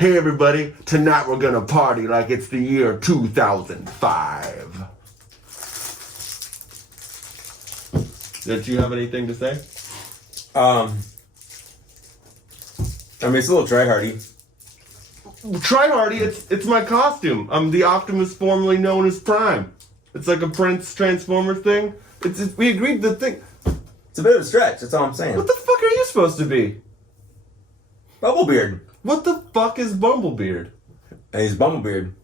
Hey everybody, tonight we're gonna party like it's the year 2005. Did you have anything to say? I mean, it's a little try-hardy. Try-hardy, it's my costume. I'm the Optimus formerly known as Prime. It's like a Prince Transformers thing. We agreed the thing. It's a bit of a stretch, that's all I'm saying. What the fuck are you supposed to be? Bumblebeard. What the fuck is Bumblebeard? And he's Bumblebeard.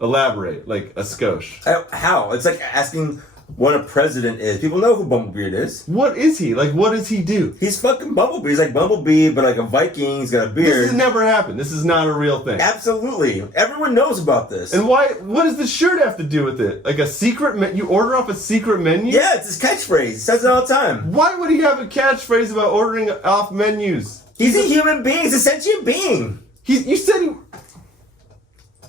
Elaborate, like a skosh. How? It's like asking what a president is. People know who Bumblebeard is. What is he? Like, what does he do? He's fucking Bumblebee. He's like Bumblebee, but like a Viking. He's got a beard. This has never happened. This is not a real thing. Absolutely. Everyone knows about this. And why? What does the shirt have to do with it? Like a secret you order off a secret menu? Yeah, it's his catchphrase. He says it all the time. Why would he have a catchphrase about ordering off menus? He's a human being. He's a sentient being. You said he...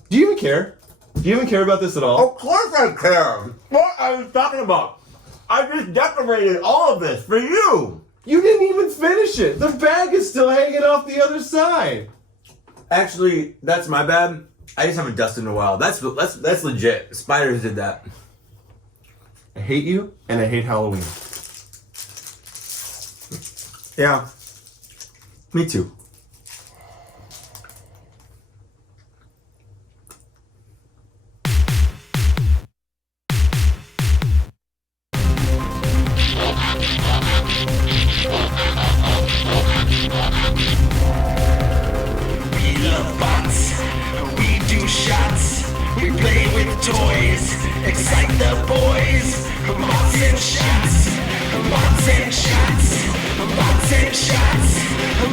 Do you even care? Do you even care about this at all? Of course I care. What are you talking about? I just decorated all of this for you. You didn't even finish it. The bag is still hanging off the other side. Actually, that's my bad. I just haven't dusted in a while. That's legit. Spiders did that. I hate you, and I hate Halloween. Yeah. Me too. Toys, excite the boys. Bots and shots, bots and shots, bots and shots,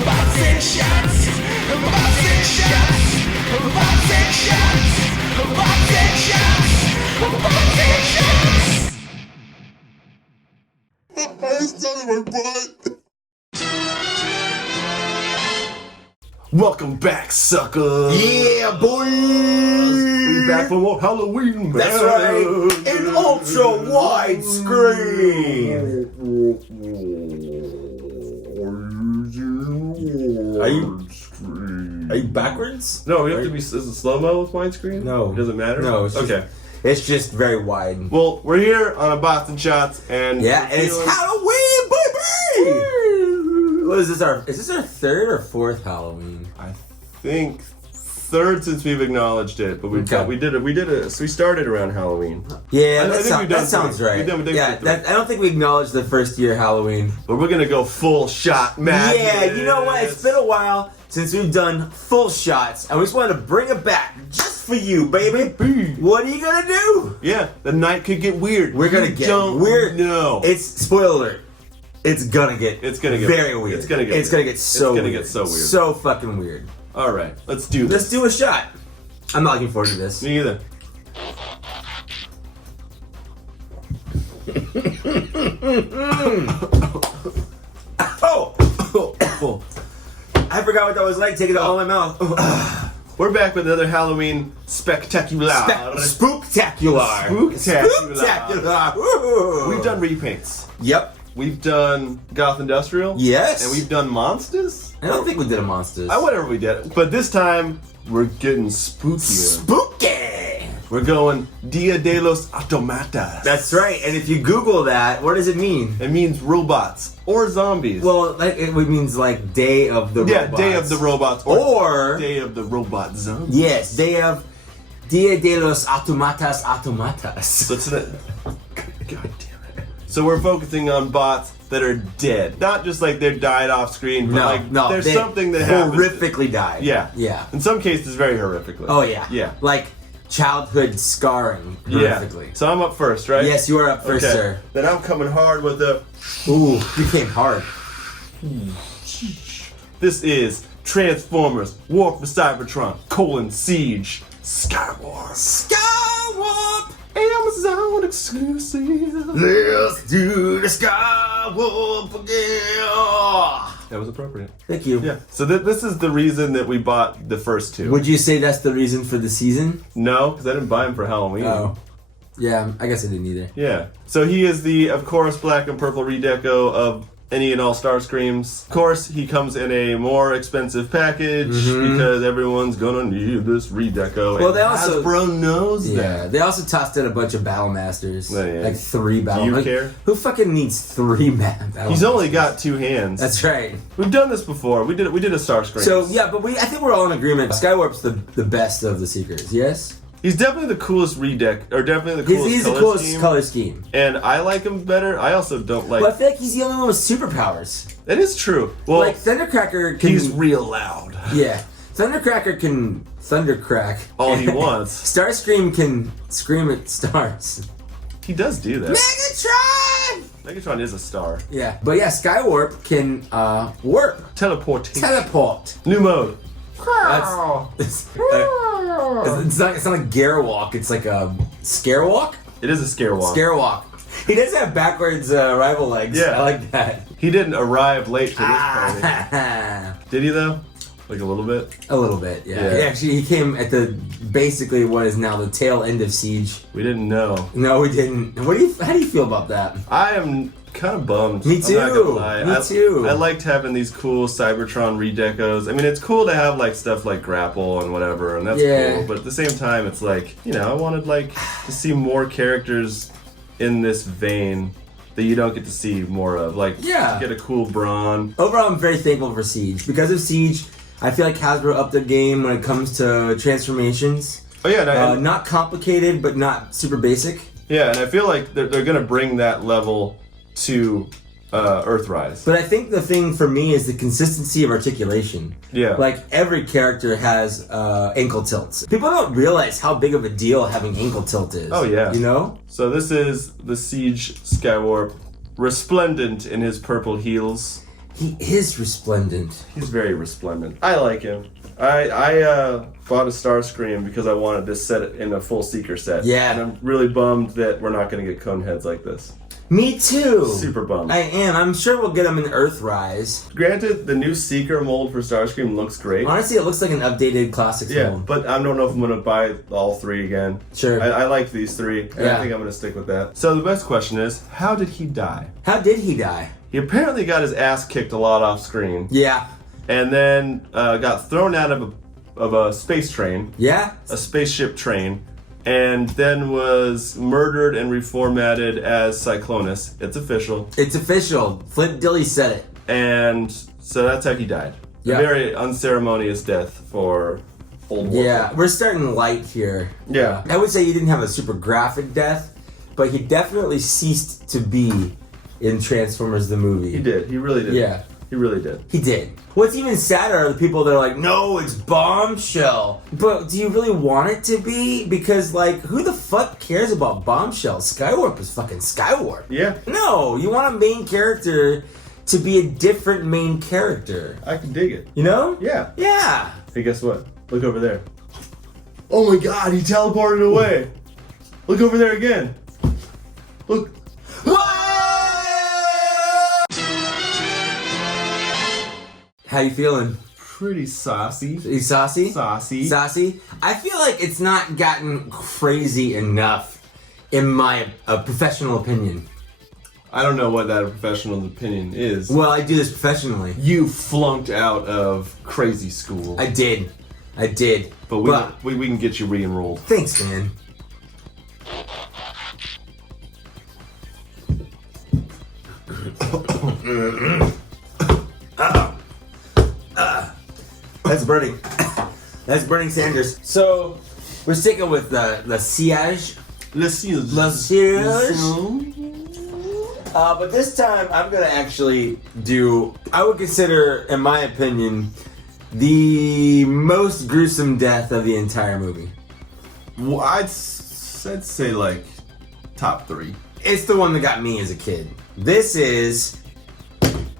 bots and shots, bots and shots, bots and shots, bots and shots, bots and shots. It's on my butt. Welcome back, suckers. Yeah, boys. We back for more Halloween, man. That's right. An ultra wide screen. Are you backwards? No, we have to be. Is it slow mo with widescreen? No. It doesn't matter? No, it's okay. It's just very wide. Well, we're here on a Bots and Shots, and yeah, and it's Halloween, baby! What is this? Is this our third or fourth Halloween? I think third since we've acknowledged it, but we started around Halloween. Yeah, that sounds right. I don't think we acknowledged the first year Halloween, but we're gonna go full shot madness. Yeah, you know what? It's been a while since we've done full shots, and we just wanted to bring it back just for you, baby. What are you gonna do? Yeah, the night could get weird. We're gonna get weird. No, it's spoiler alert. It's gonna get very weird. It's gonna get so weird. So fucking weird. All right, let's do this. Let's do a shot. I'm not looking forward to this. Me either. Oh! I forgot what that was like, taking it all in my mouth. We're back with another Halloween spectacular. Spooktacular. We've done repaints. Yep. We've done Goth Industrial. Yes. And we've done Monsters. I don't think we did a Monsters. Whatever we did. But this time, we're getting spookier. Spooky! We're going Dia de los Automatas. That's right. And if you Google that, what does it mean? It means robots or zombies. Well, it means like Day of the Robots. Yeah, Day of the Robots. Or Day of the Robot Zombies. Yes, Dia de los Automatas. So it's God damn it. So we're focusing on bots that are dead. Not just like they're died off screen, but there's something that horrifically died. Yeah. Yeah. In some cases, very horrifically. Oh, yeah. Yeah. Like childhood scarring horrifically. Yeah. So I'm up first, right? Yes, you are up first, sir. Then I'm coming hard with the... Ooh, you came hard. This is Transformers War for Cybertron: Siege Skywarp. Skywarp! Amazon exclusive. Let's do the Skywarp again. That was appropriate. Thank you. Yeah. So this is the reason that we bought the first two. Would you say that's the reason for the season? No, because I didn't buy them for Halloween. Oh. Yeah, I guess I didn't either. Yeah. So he is the, of course, black and purple redeco of any and all Starscreams. Of course, he comes in a more expensive package because everyone's gonna need this redeco. Well, and they also Hasbro knows yeah. that. They also tossed in a bunch of Battle Masters, Yeah. like 3 Battle. Do you like, care? Who fucking needs 3 Battle? He's Masters? only got 2 hands. That's right. We've done this before. We did a Starscream. So yeah, but I think we're all in agreement. Skywarp's the best of the Seekers. Yes. He's definitely the coolest redeck, or definitely the coolest He's the color coolest scheme. color scheme. And I like him better. I also don't like. But I feel like he's the only one with superpowers. That is true. Well, Like Thundercracker can. he's real loud. Yeah. Thundercracker can thundercrack. All he wants. Starscream can scream at stars. He does do that. Megatron! Megatron is a star. Yeah. But yeah, Skywarp can warp. Teleportation. Teleport. New mode. It's not like Garewalk, it's like a Scarewalk? It is a scare walk. Scarewalk. He does have backwards rival legs. Yeah. I like that. He didn't arrive late to this party. A Did he though? Like a little bit? little bit, yeah. Yeah. Actually, he came at the basically what is now the tail end of Siege. We didn't know. No, we didn't. How do you feel about that? I am kind of bummed. Me I'm not too. gonna lie. Me too. I liked having these cool Cybertron redecos. I mean, it's cool to have like stuff like Grapple and whatever, and that's Yeah. cool. But at the same time, it's like, you know, I wanted like to see more characters in this vein that you don't get to see more of. Like, Yeah. get a cool Brawn. Overall, I'm very thankful for Siege. Because of Siege, I feel like Hasbro upped the game when it comes to transformations. Oh yeah, and Not complicated, but not super basic. yeah, and I feel like they're gonna bring that level to Earthrise. But I think the thing for me is the consistency of articulation. Yeah. Like every character has ankle tilts. People don't realize how big of a deal having ankle tilt is. Oh, yeah. You know? So this is the Siege Skywarp, resplendent in his purple heels. He is resplendent. He's very resplendent. I like him. I bought a Starscream because I wanted to set it in a full Seeker set. Yeah. And I'm really bummed that we're not going to get cone heads like this. Me too. Super bummed. I am. I'm sure we'll get them in Earthrise. Granted, the new Seeker mold for Starscream looks great. Honestly, it looks like an updated Classics Yeah, mold. but I don't know if I'm going to buy all 3 again. Sure. I like these 3, and Yeah. I think I'm going to stick with that. So the best question is, how did he die? How did he die? He apparently got his ass kicked a lot off screen, Yeah. and then got thrown out of a space train, Yeah? a spaceship train, and then was murdered and reformatted as Cyclonus. It's official. It's official. Flint Dilly said it. And so that's how he died. Yeah. A very unceremonious death for old Warlock. Yeah, we're starting light here. Yeah. I would say he didn't have a super graphic death, but he definitely ceased to be in Transformers the movie. He did. He really did. Yeah. He really did. He did. What's even sadder are the people that are like, no, it's Bombshell. But do you really want it to be? Because, like, who the fuck cares about Bombshell? Skywarp is fucking Skywarp. Yeah. No, you want a main character to be a different main character. I can dig it. You know? Yeah. Yeah. Hey, guess what? Look over there. Oh my god, he teleported away. Look over there again. Look. How you feeling? Pretty saucy. You saucy? Saucy. Saucy? I feel like it's not gotten crazy enough, in my professional opinion. I don't know what that professional opinion is. Well, I do this professionally. You flunked out of crazy school. I did. But we can get you re-enrolled. Thanks, man. That's burning. That's Bernie Sanders. So, we're sticking with the Siege. Let's see. But this time, I'm gonna actually do, I would consider, in my opinion, the most gruesome death of the entire movie. Well, I'd say like top 3. It's the one that got me as a kid. This is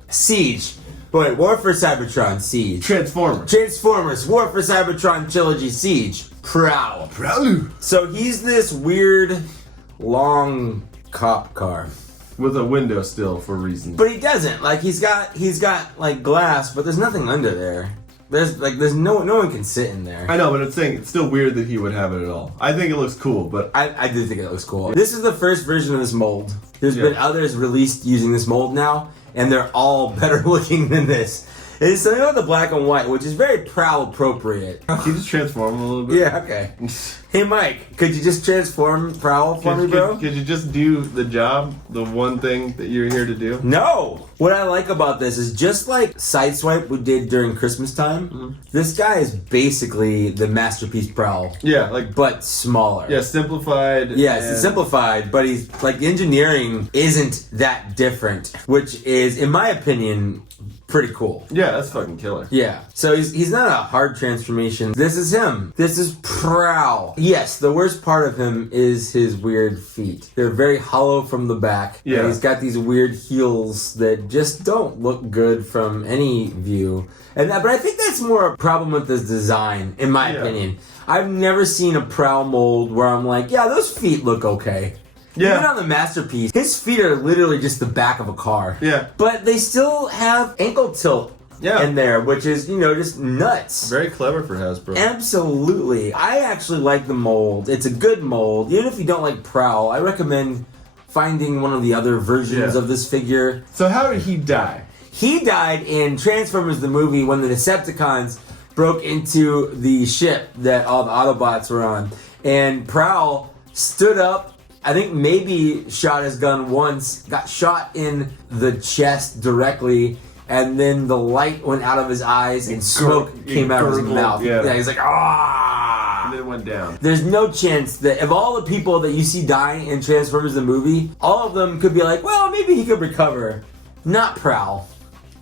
Siege. Wait, War for Cybertron, Siege. Transformers, War for Cybertron Trilogy, Siege. Prowl. So he's this weird, long cop car. With a window still for reasons. But he doesn't. Like he's got like glass, but there's nothing under there. There's no one can sit in there. I know, but it's still weird that he would have it at all. I think it looks cool, but I do think it looks cool. This is the first version of this mold. There's been others released using this mold now, and they're all better looking than this. It's something about the black and white, which is very Prowl appropriate. Can you just transform him a little bit? Yeah, okay. Hey Mike, could you just transform Prowl for me, bro? Could you just do the job, the one thing that you're here to do? No! What I like about this is just like Sideswipe we did during Christmas time, this guy is basically the Masterpiece Prowl. Yeah, like... But smaller. Yeah, simplified. Yes, it's simplified, but he's like the engineering isn't that different, which is, in my opinion, pretty cool. Yeah, that's fucking killer. Yeah. So he's not a hard transformation. This is him. This is Prowl. Yes, the worst part of him is his weird feet. They're very hollow from the back. Yeah. And he's got these weird heels that just don't look good from any view. But I think that's more a problem with this design, in my opinion. I've never seen a Prowl mold where I'm like, yeah, those feet look okay. Yeah. Even on the Masterpiece, his feet are literally just the back of a car. Yeah. But they still have ankle tilt in there, which is, just nuts. Very clever for Hasbro. Absolutely. I actually like the mold. It's a good mold. Even if you don't like Prowl, I recommend finding one of the other versions of this figure. So how did he die? He died in Transformers the movie when the Decepticons broke into the ship that all the Autobots were on. And Prowl stood up, I think maybe shot his gun once, got shot in the chest directly, and then the light went out of his eyes and smoke came out of his mouth. Yeah, he's like, ah! And then it went down. There's no chance that of all the people that you see dying in Transformers the movie, all of them could be like, well, maybe he could recover. Not Prowl.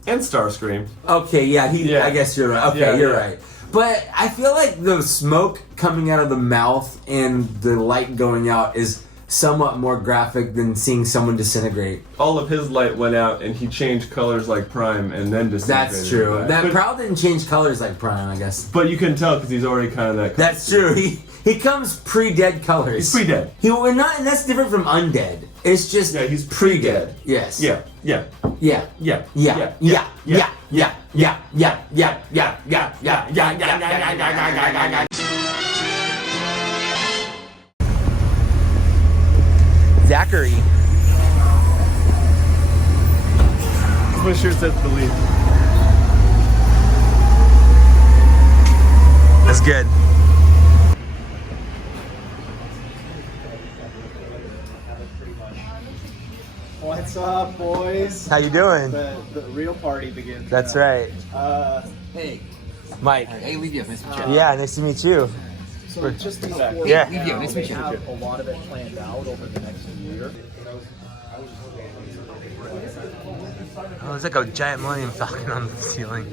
And Starscream. Okay, yeah, I guess you're right. Okay, you're right. But I feel like the smoke coming out of the mouth and the light going out is somewhat more graphic than seeing someone disintegrate. All of his light went out and he changed colors like Prime and then disintegrated. That's true. Prowl didn't change colors like Prime, I guess. But you can tell because he's already kind of that color. That's true. He comes pre-dead colors. He's pre-dead. And that's different from undead. It's just he's pre-dead. Yes. Yeah. Yeah. Yeah. Yeah. Yeah. Yeah. Yeah. Yeah. Yeah. Yeah. Yeah. Yeah. Yeah. Yeah. Yeah. Zachary. My shirt says believe. That's good. What's up, boys? How you doing? The real party begins. That's now. right. Hey. Mike. Hey, Livia, nice to meet you. Yeah, nice to meet you. So just these four Yeah. Livia, nice to meet we you. have a lot of it planned out over the next year. Oh, there's like a giant Millennium Falcon on the ceiling.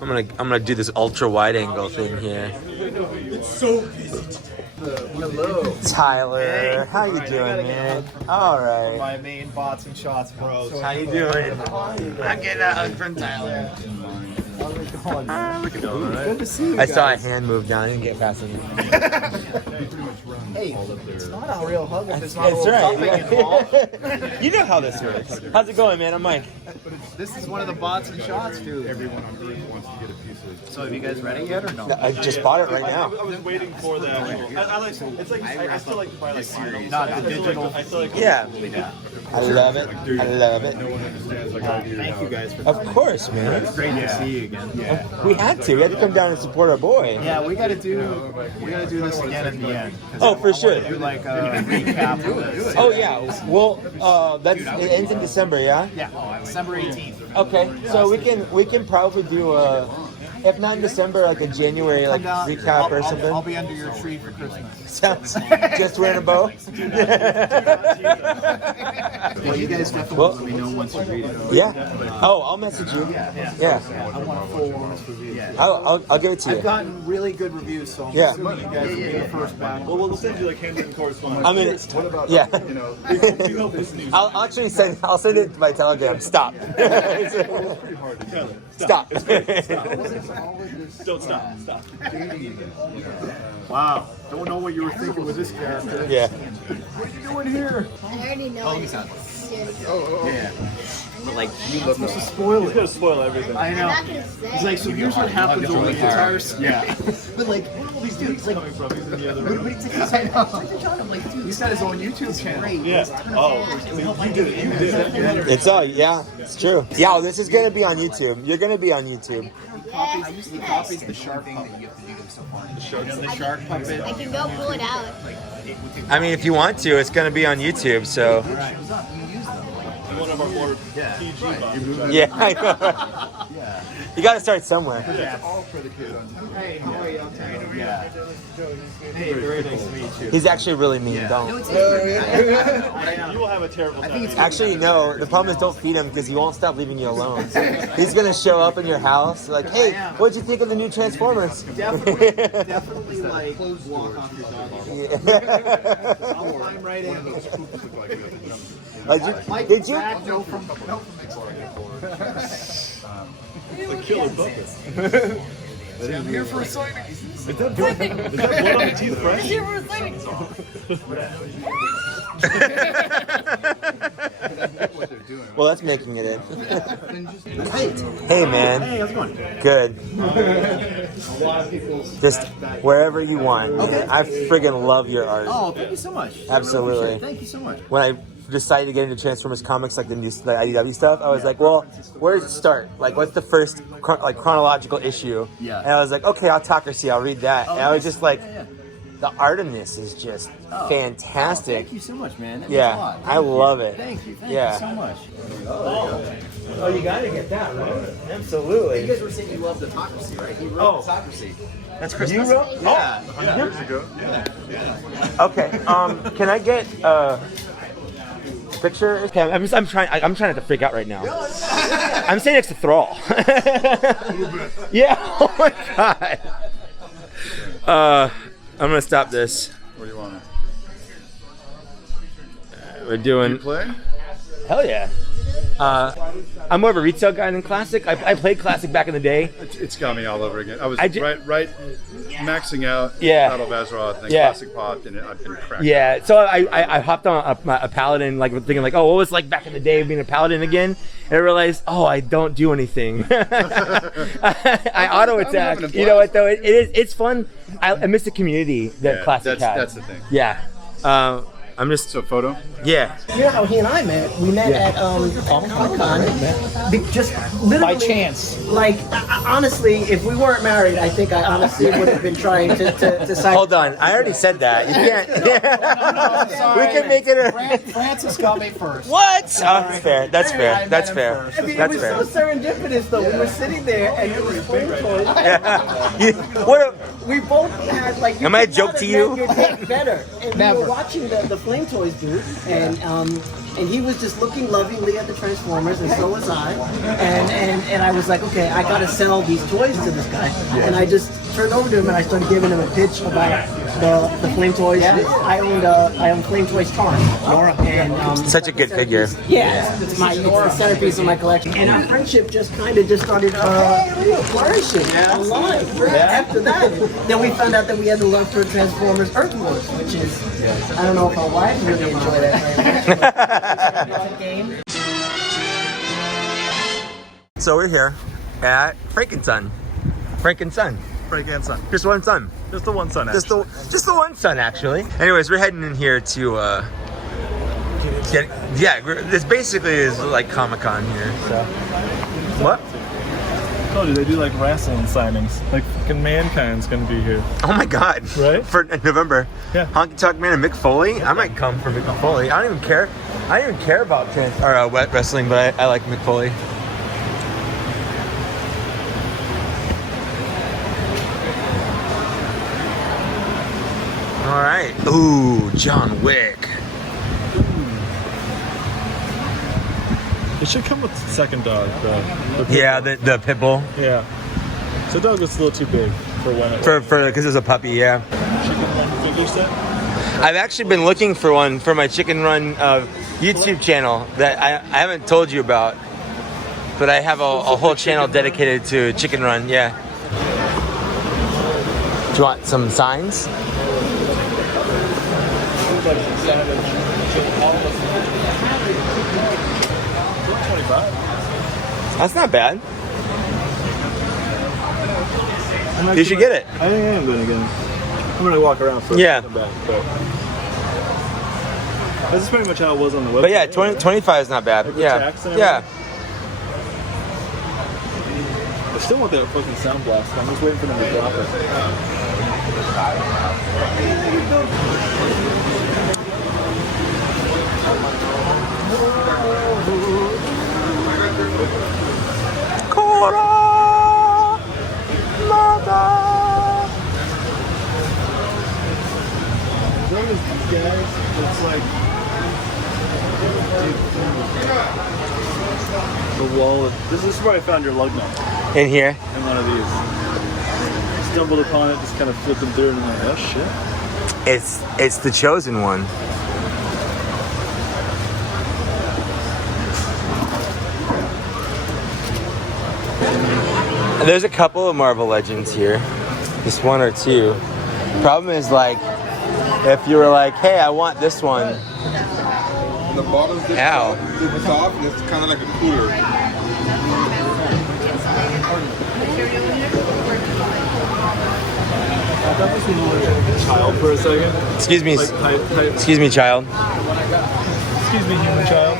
I'm gonna do this ultra wide angle thing here. It's so easy to do. Hello. Tyler, how you doing, man? All right. My main bots and shots bros. How you doing? I'm getting a hug from Tyler. Good to see you I guys. saw a hand move down. I didn't get past him. Hey, it's not a real hug if it's not That's a little right. something involved. You know how this works. How's it going, man? I'm Mike. This is one of the bots and shots, dude. Everyone on Earth wants to get a piece of it. So have you guys ready yet or no? I just bought it right now. I was waiting for that. I like. It's like I still like to buy like vinyl. Not the digital. I still like. Yeah. I love it. I love it. Thank you guys for Of course, man. It's great to see you again. We had to. We had to come down and support our boy. Yeah, we gotta do this again at the end. Oh, for sure. Do like a recap of this. Oh yeah. Well, it ends in December, yeah. Yeah, December 18th. Okay, so we can probably do if not in December, like a January like Come down. recap or I'll something. be under your tree for Christmas. Sounds just wearing a bow. Well, you guys definitely Well- let me know once you read it. Yeah. Oh, I'll message you. Yeah. I want a full honest review. I'll give it to I've you. gotten really good reviews, so I'm Yeah. assuming you guys will be the first batch. Well, we'll send you like handwritten correspondence. I mean, yeah. I'll actually send it by Telegram. Stop. Stop. Don't stop. Stop. Wow, don't know what you were thinking with this character. Yeah. What are you doing here? I already know it. Sound. Shit. Oh. I but like you're not supposed to spoil He's it. gonna spoil everything. I know. He's like, so here's what happens when the guitars. Yeah. But like, what are all these dudes like? He's in the other What room. do you think? I know. I'm like, dude, he's got his own YouTube channel. Yeah. Oh, you did it. You did it. It's all, yeah, it's true. Yeah, this is gonna be on YouTube. You're gonna be on YouTube. I used to copy the shark thing that you have to do so far. The shark puppet. I can go pull it out. I mean, if you want to, it's gonna be on YouTube, so. One of our more PG boxes. Yeah, I know. You gotta start somewhere. Yeah. All for the kid. Hey, how are you? Yeah. Hey, very nice to meet you. He's actually really mean, don't. You will have a terrible time. Actually, no, the problem is don't feed him because he won't stop leaving you alone. He's gonna show up in your house, like, hey, what'd you think of the new Transformers? Definitely like walk off your dog. I'll climb right in. Did you? No from The killer bucket. I'm here for a signing. Is that blood on the teeth fresh? Well, that's making it in. Hey, Hey, man. hey, how's it going? Good. A lot of people's Just wherever you want. Okay. I friggin' love your art. Oh, thank you so much. Absolutely. Thank you so much. When I decided to get into Transformers comics, like the new IDW stuff, I was like, well, where does it start? Like, what's the first chronological issue? Yeah. And I was like, okay, Autocracy, I'll read that. And I was nice. just like, Yeah. the art in this is just fantastic. Thank you so much, man. That means a Yeah, lot. I love it. Thank you. Thank Yeah. you so much. Oh, you gotta get that, right? You Absolutely. guys were saying you loved Autocracy, right? You wrote Autocracy. That's Christmas. You wrote? Yeah. Years ago. Okay. Can I get a picture? Okay, I'm trying not to freak out right now. I'm sitting next to Thrall. Yeah. Oh my god. I'm gonna stop this. What do you want? We're doing. You play? Hell yeah. I'm more of a retail guy than classic. I played classic back in the day. It's got me all over again. I was I ju- right maxing out Yeah. Battle of Azeroth, and then Yeah. Classic popped, and I've been cracked. Yeah, so I hopped on a paladin, like thinking like, oh, what was it like back in the day being a paladin again? And I realized, oh, I don't do anything. I auto attack. having a You know what though? It's fun. I miss the community that Yeah, classic had. that's the thing. Yeah. I'm just So photo? yeah. You know how he and I met? We met at Comic-Con. Just literally By chance. Like honestly, if we weren't married, I think I honestly would have been trying to sign. Hold on, I already said that. You can't. We can make it a. Francis got me first. What? Oh, that's fair. That's fair. That's fair. I mean, it That's was fair. so serendipitous though. We were sitting there and it was flame toys. Yeah. What? We both had like. Am I a joke to you? Your date better. And Never. we were watching the flame toys, dude, and he was just looking lovingly at the Transformers, and so was I. And I was like, okay, I gotta sell these toys to this guy. And I just turned over to him and I started giving him a pitch about the flame toys. I own Flame Toys Charm. And Such a good figure. yeah, it's the centerpiece of my collection. And our friendship just started flourishing online. After that, then we found out that we had to love for Transformers Earth Wars, which is, I don't know if our wives really enjoy that very much. Game. So we're here at Frankenson. Frankenson. Frank and son. Just one son. Just the one son. Just the one son, actually. Anyways, we're heading in here to this basically is like Comic-Con here. So what? Oh, do they do like wrestling signings? Like fucking Mankind's gonna be here. Oh my god. Right? For November. Yeah. Honky Tonk Man and Mick Foley. I might come for Mick Foley. I don't even care. I don't even care about wrestling, but I like Mick Foley. All right. Ooh, John Wick. It should come with the second dog, though. Yeah, the pit bull. Yeah. So dog was a little too big for when it For because it's a puppy, yeah. chicken run figure set. I've actually been looking for one for my Chicken Run YouTube channel that I haven't told you about, but I have a whole channel dedicated to Chicken Run. Yeah. Do you want some signs? $25. That's not bad. I'm You should get it. I think I am going to get it. I'm going to walk around first. Yeah. And come back, but this is pretty much how it was on the website. But yeah, 25 is not bad. Like the Yeah. tracks and Yeah. I still want that fucking sound blast. I'm just waiting for them to drop it. There's these guys that's like the wall of, this is where I found your lug nut In here. in one of these. Stumbled upon it, just kind of flipping through and I'm like, oh shit. It's the chosen one. And there's a couple of Marvel Legends here. Just one or two. Problem is, like, if you were like, hey, I want this one. The bottom's super soft, and it's kind of like a cooler. I thought this was a child for a second. Excuse me. Like, type. Excuse me, child. Excuse me, human child.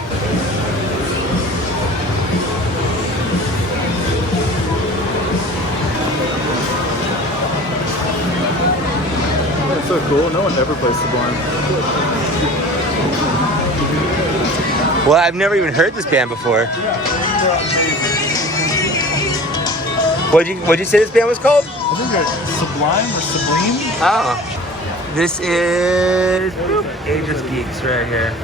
That's so cool. No one ever plays Sublime. Well, I've never even heard this band before. What'd you say this band was called? I think they're Sublime or Sublime. Oh. This is Aegis Geeks right here.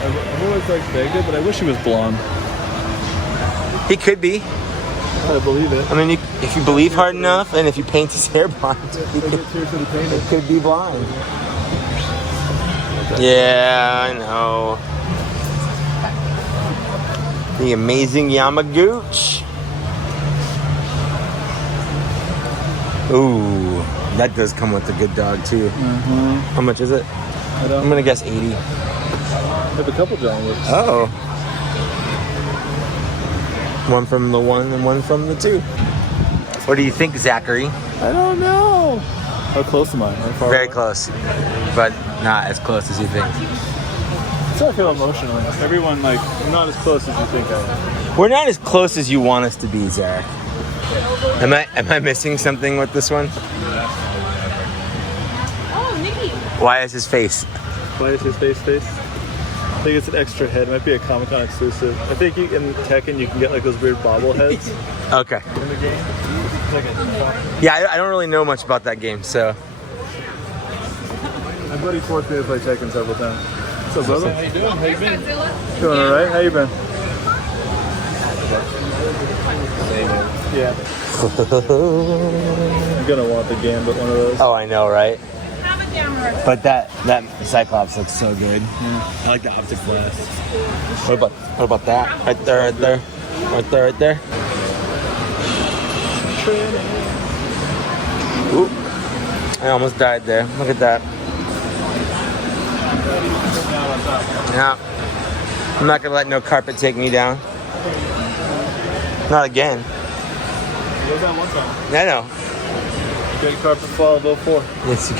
I've always liked Vega, but I wish he was blonde. He could be. I believe it. I mean, if you believe hard enough, and if you paint his hair blonde, it could be blind. Yeah, I know. The amazing Yamagooch. Ooh, that does come with a good dog too. How much is it? I'm gonna guess 80. I have a couple John Wicks. Oh. One from the one and one from the two. What do you think, Zachary? I don't know. How close am I? How far Very away? close, but not as close as you think. That's how I feel emotionally. Everyone, like, I'm not as close as you think I am. We're not as close as you want us to be, Zach. Am I missing something with this one? Oh, Nikki. Why is his face? Why is his face? I think it's an extra head. It might be a Comic-Con exclusive. I think in Tekken you can get like those weird bobbleheads Okay. in the game. It's like a, Yeah, I don't really know much about that game, so. my buddy forced me to play Tekken several times. What's up, brother? How you doing? How you been? Doing all right. How you been? Yeah. I'm gonna want the Gambit one of those. Oh, I know, right? Have a camera. But that Cyclops looks so good. I like the optic blast. What about that? Right there. Oop. I almost died there. Look at that. Yeah. I'm not gonna let no carpet take me down. Not again. You did that one time. I know. Good carpet fall of 04. Yes, we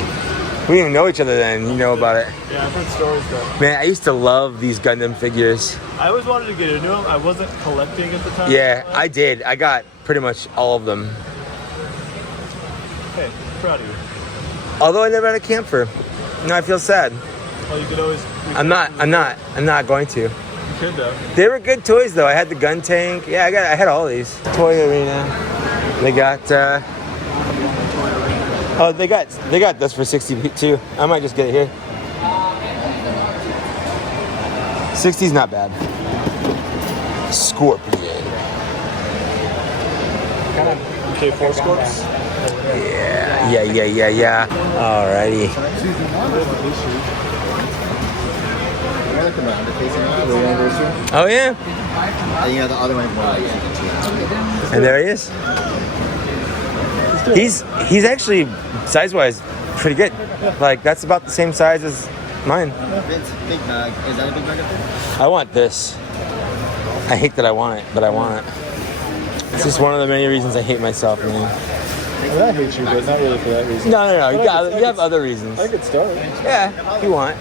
didn't even know each other then. You know about it. Yeah, I've heard stories though. Man, I used to love these Gundam figures. I always wanted to get into them. I wasn't collecting at the time. Yeah, I did. I got pretty much all of them. Hey, proud of you. Although I never had a camper. No, I feel sad. Well, you could always. I'm not going to. You could though. They were good toys though. I had the gun tank. Yeah, I had all these. Toy Arena. They got oh, they got this for 60 too. I might just get it here. 60's not bad. Scorpion. K4 Scorps. Yeah. Alrighty. Oh yeah. And you have the other one. And there he is. He's actually size-wise pretty good. Like that's about the same size as mine. Vince, big bag. Is that a big bag up there? I want this. I hate that I want it, but I want it. It's just one of the many reasons I hate myself, man. Well, I hate you, but not really for that reason. No. You have other reasons. I could start. Yeah, if you want.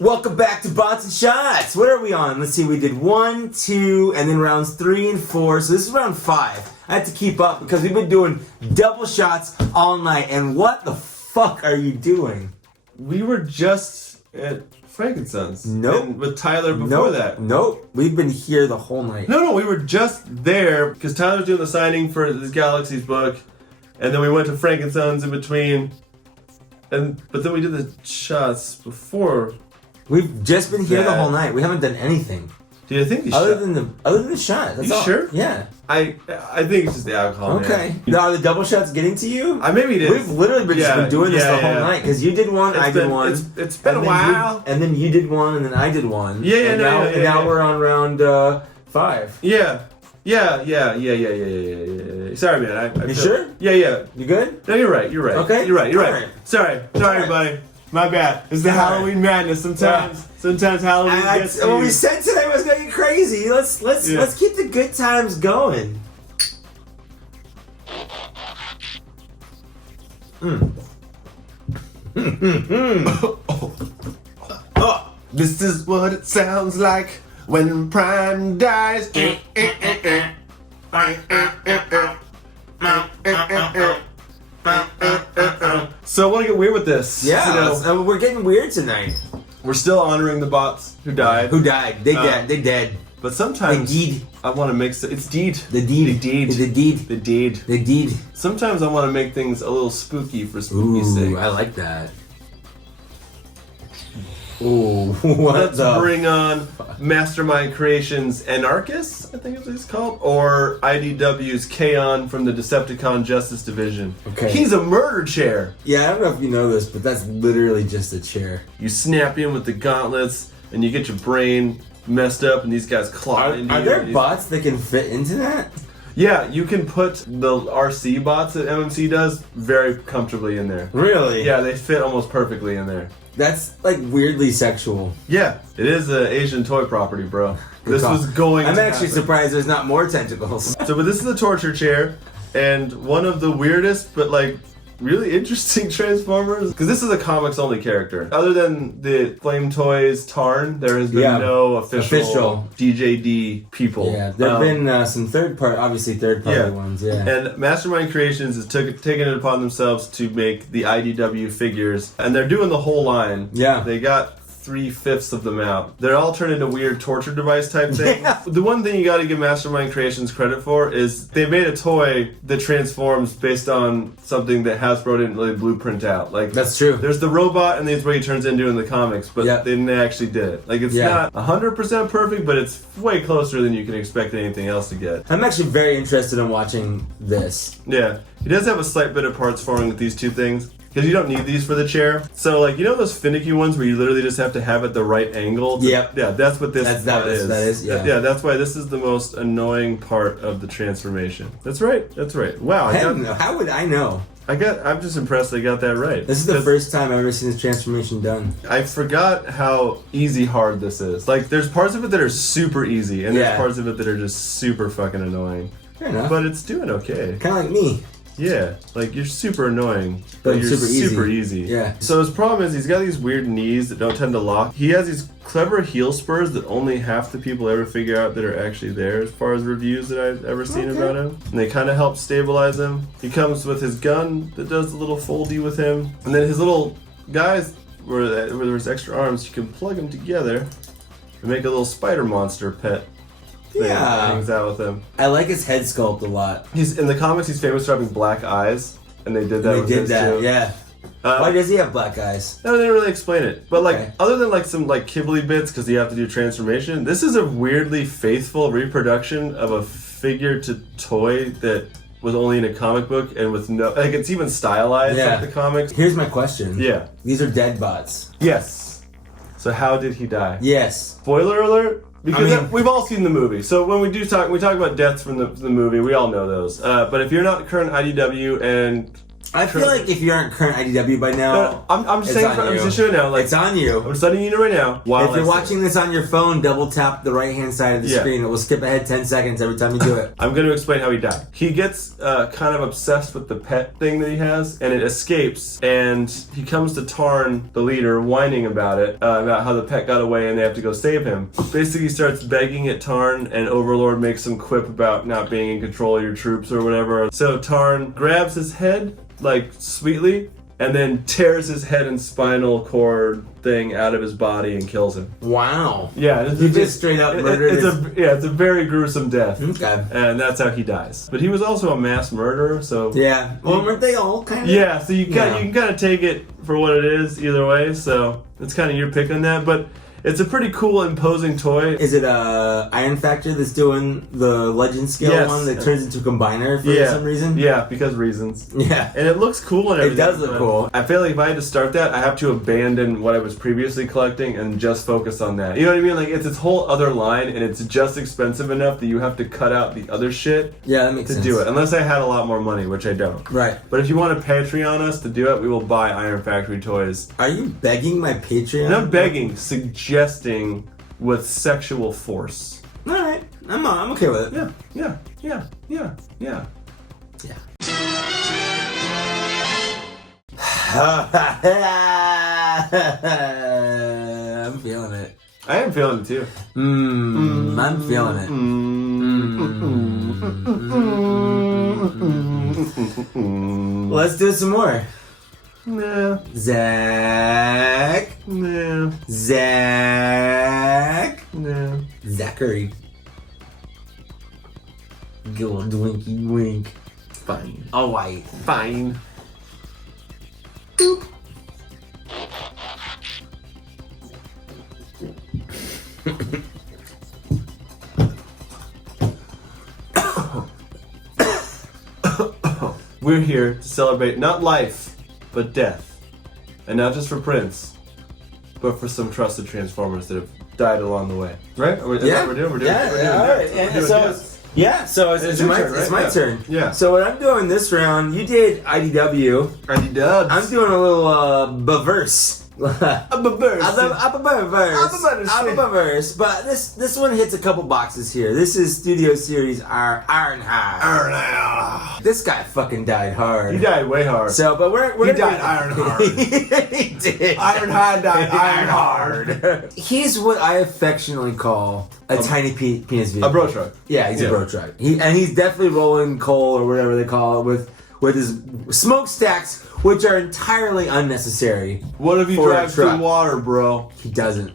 Welcome back to Bots and Shots. What are we on? Let's see, we did 1, 2, and then rounds 3 and 4. So this is round 5. I had to keep up because we've been doing double shots all night. And what the fuck are you doing? We were just at Frankenstein's. Nope. And with Tyler before that. Nope. We've been here the whole night. No, we were just there because Tyler was doing the signing for this Galaxy's book, and then we went to Frankenstein's in between, but then we did the shots before. We've just been here the whole night. We haven't done anything. Do you think other than the shot? That's you all. Sure? Yeah. I think it's just the alcohol. Okay. Man. Are the double shots getting to you? Maybe it is. We've literally been doing this the whole night because you did one, I did one. It's been a while. And then you did one, and then I did one. Yeah. Now we're on round 5. Yeah. Sorry, man. You sure? Yeah. You good? No, you're right. Okay. You're right. All right. Sorry, everybody. My bad. It's the Halloween madness. Sometimes Halloween gets What we said today was gonna get crazy. Let's keep the good times going. This is what it sounds like when Prime dies. So I want to get weird with this. Yeah, we're getting weird tonight. We're still honoring the bots who died. They dead. But sometimes the deed. I want to make it's deed. The deed. Sometimes I want to make things a little spooky for spooky's sake. I like that. Ooh, Let's bring on Mastermind Creations Anarchist, I think it's what it's called, or IDW's Kaon from the Decepticon Justice Division. Okay. He's a murder chair. Yeah, I don't know if you know this, but that's literally just a chair. You snap in with the gauntlets, and you get your brain messed up, and these guys claw into you. Are there bots that can fit into that? Yeah, you can put the RC bots that MMC does very comfortably in there. Really? Yeah, they fit almost perfectly in there. That's like weirdly sexual. Yeah, it is an Asian toy property, bro. This was going I'm to actually happen. surprised there's not more tentacles. So, but this is a torture chair, and one of the weirdest, but like really interesting Transformers, because this is a comics only character. Other than the Flame Toys Tarn, there has been no official DJD people. Yeah, there have been some third party ones. Yeah, and Mastermind Creations has taken it upon themselves to make the IDW figures, and they're doing the whole line. Yeah, they got 3/5 of them out. They're all turned into weird torture device type things. Yeah. The one thing you gotta give Mastermind Creations credit for is they made a toy that transforms based on something that Hasbro didn't really blueprint out. Like, that's true. There's the robot and that's what he turns into in the comics, but they didn't actually did it. Like, it's not 100% perfect, but it's way closer than you can expect anything else to get. I'm actually very interested in watching this. Yeah. He does have a slight bit of parts forming with these two things. Because you don't need these for the chair. So, like, you know those finicky ones where you literally just have to have it the right angle? Yep. Yeah, that's what this is. That is, yeah. Yeah, that's why this is the most annoying part of the transformation. That's right. Wow. How would I know? I'm just impressed I got that right. This is the first time I've ever seen this transformation done. I forgot how hard this is. Like, there's parts of it that are super easy, and there's parts of it that are just super fucking annoying. Fair enough. But it's doing okay. Kind of like me. Yeah, like you're super annoying, but you're super easy. Yeah. So his problem is he's got these weird knees that don't tend to lock. He has these clever heel spurs that only half the people ever figure out that are actually there as far as reviews that I've ever seen about him. And they kind of help stabilize him. He comes with his gun that does a little foldy with him. And then his little guys, where there's extra arms, you can plug them together and make a little spider monster pet. That hangs out with him. I like his head sculpt a lot. He's in the comics. He's famous for having black eyes, and they did that. Too. Yeah. Why does he have black eyes? No, they didn't really explain it. But like, other than like some like Kibble bits, because you have to do transformation. This is a weirdly faithful reproduction of a figure to toy that was only in a comic book and with no like it's even stylized like the comics. Here's my question. Yeah. These are dead bots. Yes. So how did he die? Yes. Spoiler alert. Because we've all seen the movie. So when we talk about deaths from the movie, we all know those. But if you're not current IDW and I feel like if you aren't current IDW by now, I'm just saying, I'm just showing now. Like, it's on you. I'm just letting you know right now. If you're watching this on your phone, double tap the right hand side of the screen. It will skip ahead 10 seconds every time you do it. I'm going to explain how he died. He gets kind of obsessed with the pet thing that he has, and it escapes. And he comes to Tarn, the leader, whining about it, about how the pet got away and they have to go save him. Basically, starts begging at Tarn, and Overlord makes some quip about not being in control of your troops or whatever. So Tarn grabs his head, like, sweetly, and then tears his head and spinal cord thing out of his body and kills him. Wow. Yeah. He just straight up murdered it's a very gruesome death. Okay. And that's how he dies. But he was also a mass murderer, so... Yeah. Well, weren't they all kind of... Yeah, so you can kind of take it for what it is either way, so it's kind of your pick on that, but... It's a pretty cool, imposing toy. Is it Iron Factor that's doing the Legend scale one that turns into a combiner for some reason? Yeah, because reasons. Yeah. And it looks cool and everything. It does look cool. I feel like if I had to start that, I have to abandon what I was previously collecting and just focus on that. You know what I mean? Like, it's this whole other line, and it's just expensive enough that you have to cut out the other shit that makes sense. to do it. Unless I had a lot more money, which I don't. Right. But if you want to Patreon us to do it, we will buy Iron Factory toys. Are you begging my Patreon? Not begging, suggesting... with sexual force. Alright, I'm okay with it. Yeah. I'm feeling it. I am feeling it too. I'm feeling it. Let's do some more. Nah. Zach. Nah. Zach. Nah. Zachary. Go on, Dwinky Wink. Fine. All white. Fine. Boop. We're here to celebrate not life, but death. And not just for Prince, but for some trusted Transformers that have died along the way. Right? We're doing Alright. So it's my turn. Yeah. So what I'm doing this round, you did IDW. IDW. I'm doing a little Baverse. Baverse. But this one hits a couple boxes here. This is Studio Series Ironhide. This guy fucking died hard. He died way hard. So, but we're he died iron hard. He did. Ironhide died iron hard. He's what I affectionately call a tiny penis vehicle. A bro truck. Yeah, he's a bro truck. He's definitely rolling coal or whatever they call it with his smokestacks, which are entirely unnecessary. What if he drives through water, bro? He doesn't.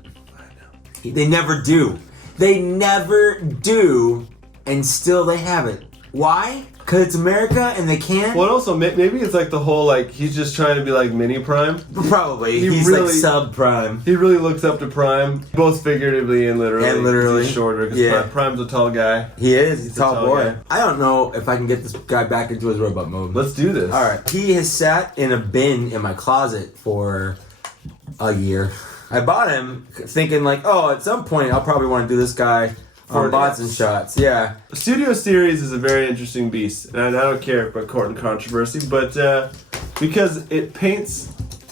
They never do. They never do, and still they have it. Why? Because it's America and they can't? Well, also, maybe it's like the whole, like, he's just trying to be like Mini Prime. Probably. He's really, like sub-Prime. He really looks up to Prime, both figuratively and literally. And literally. He's shorter, because Prime's a tall guy. He is. He's a tall boy. Guy. I don't know if I can get this guy back into his robot mode. Let's do this. Alright. He has sat in a bin in my closet for a year. I bought him thinking like, oh, at some point I'll probably want to do this guy for bots and shots. Yeah. Studio Series is a very interesting beast, and I don't care about court and controversy, but because it paints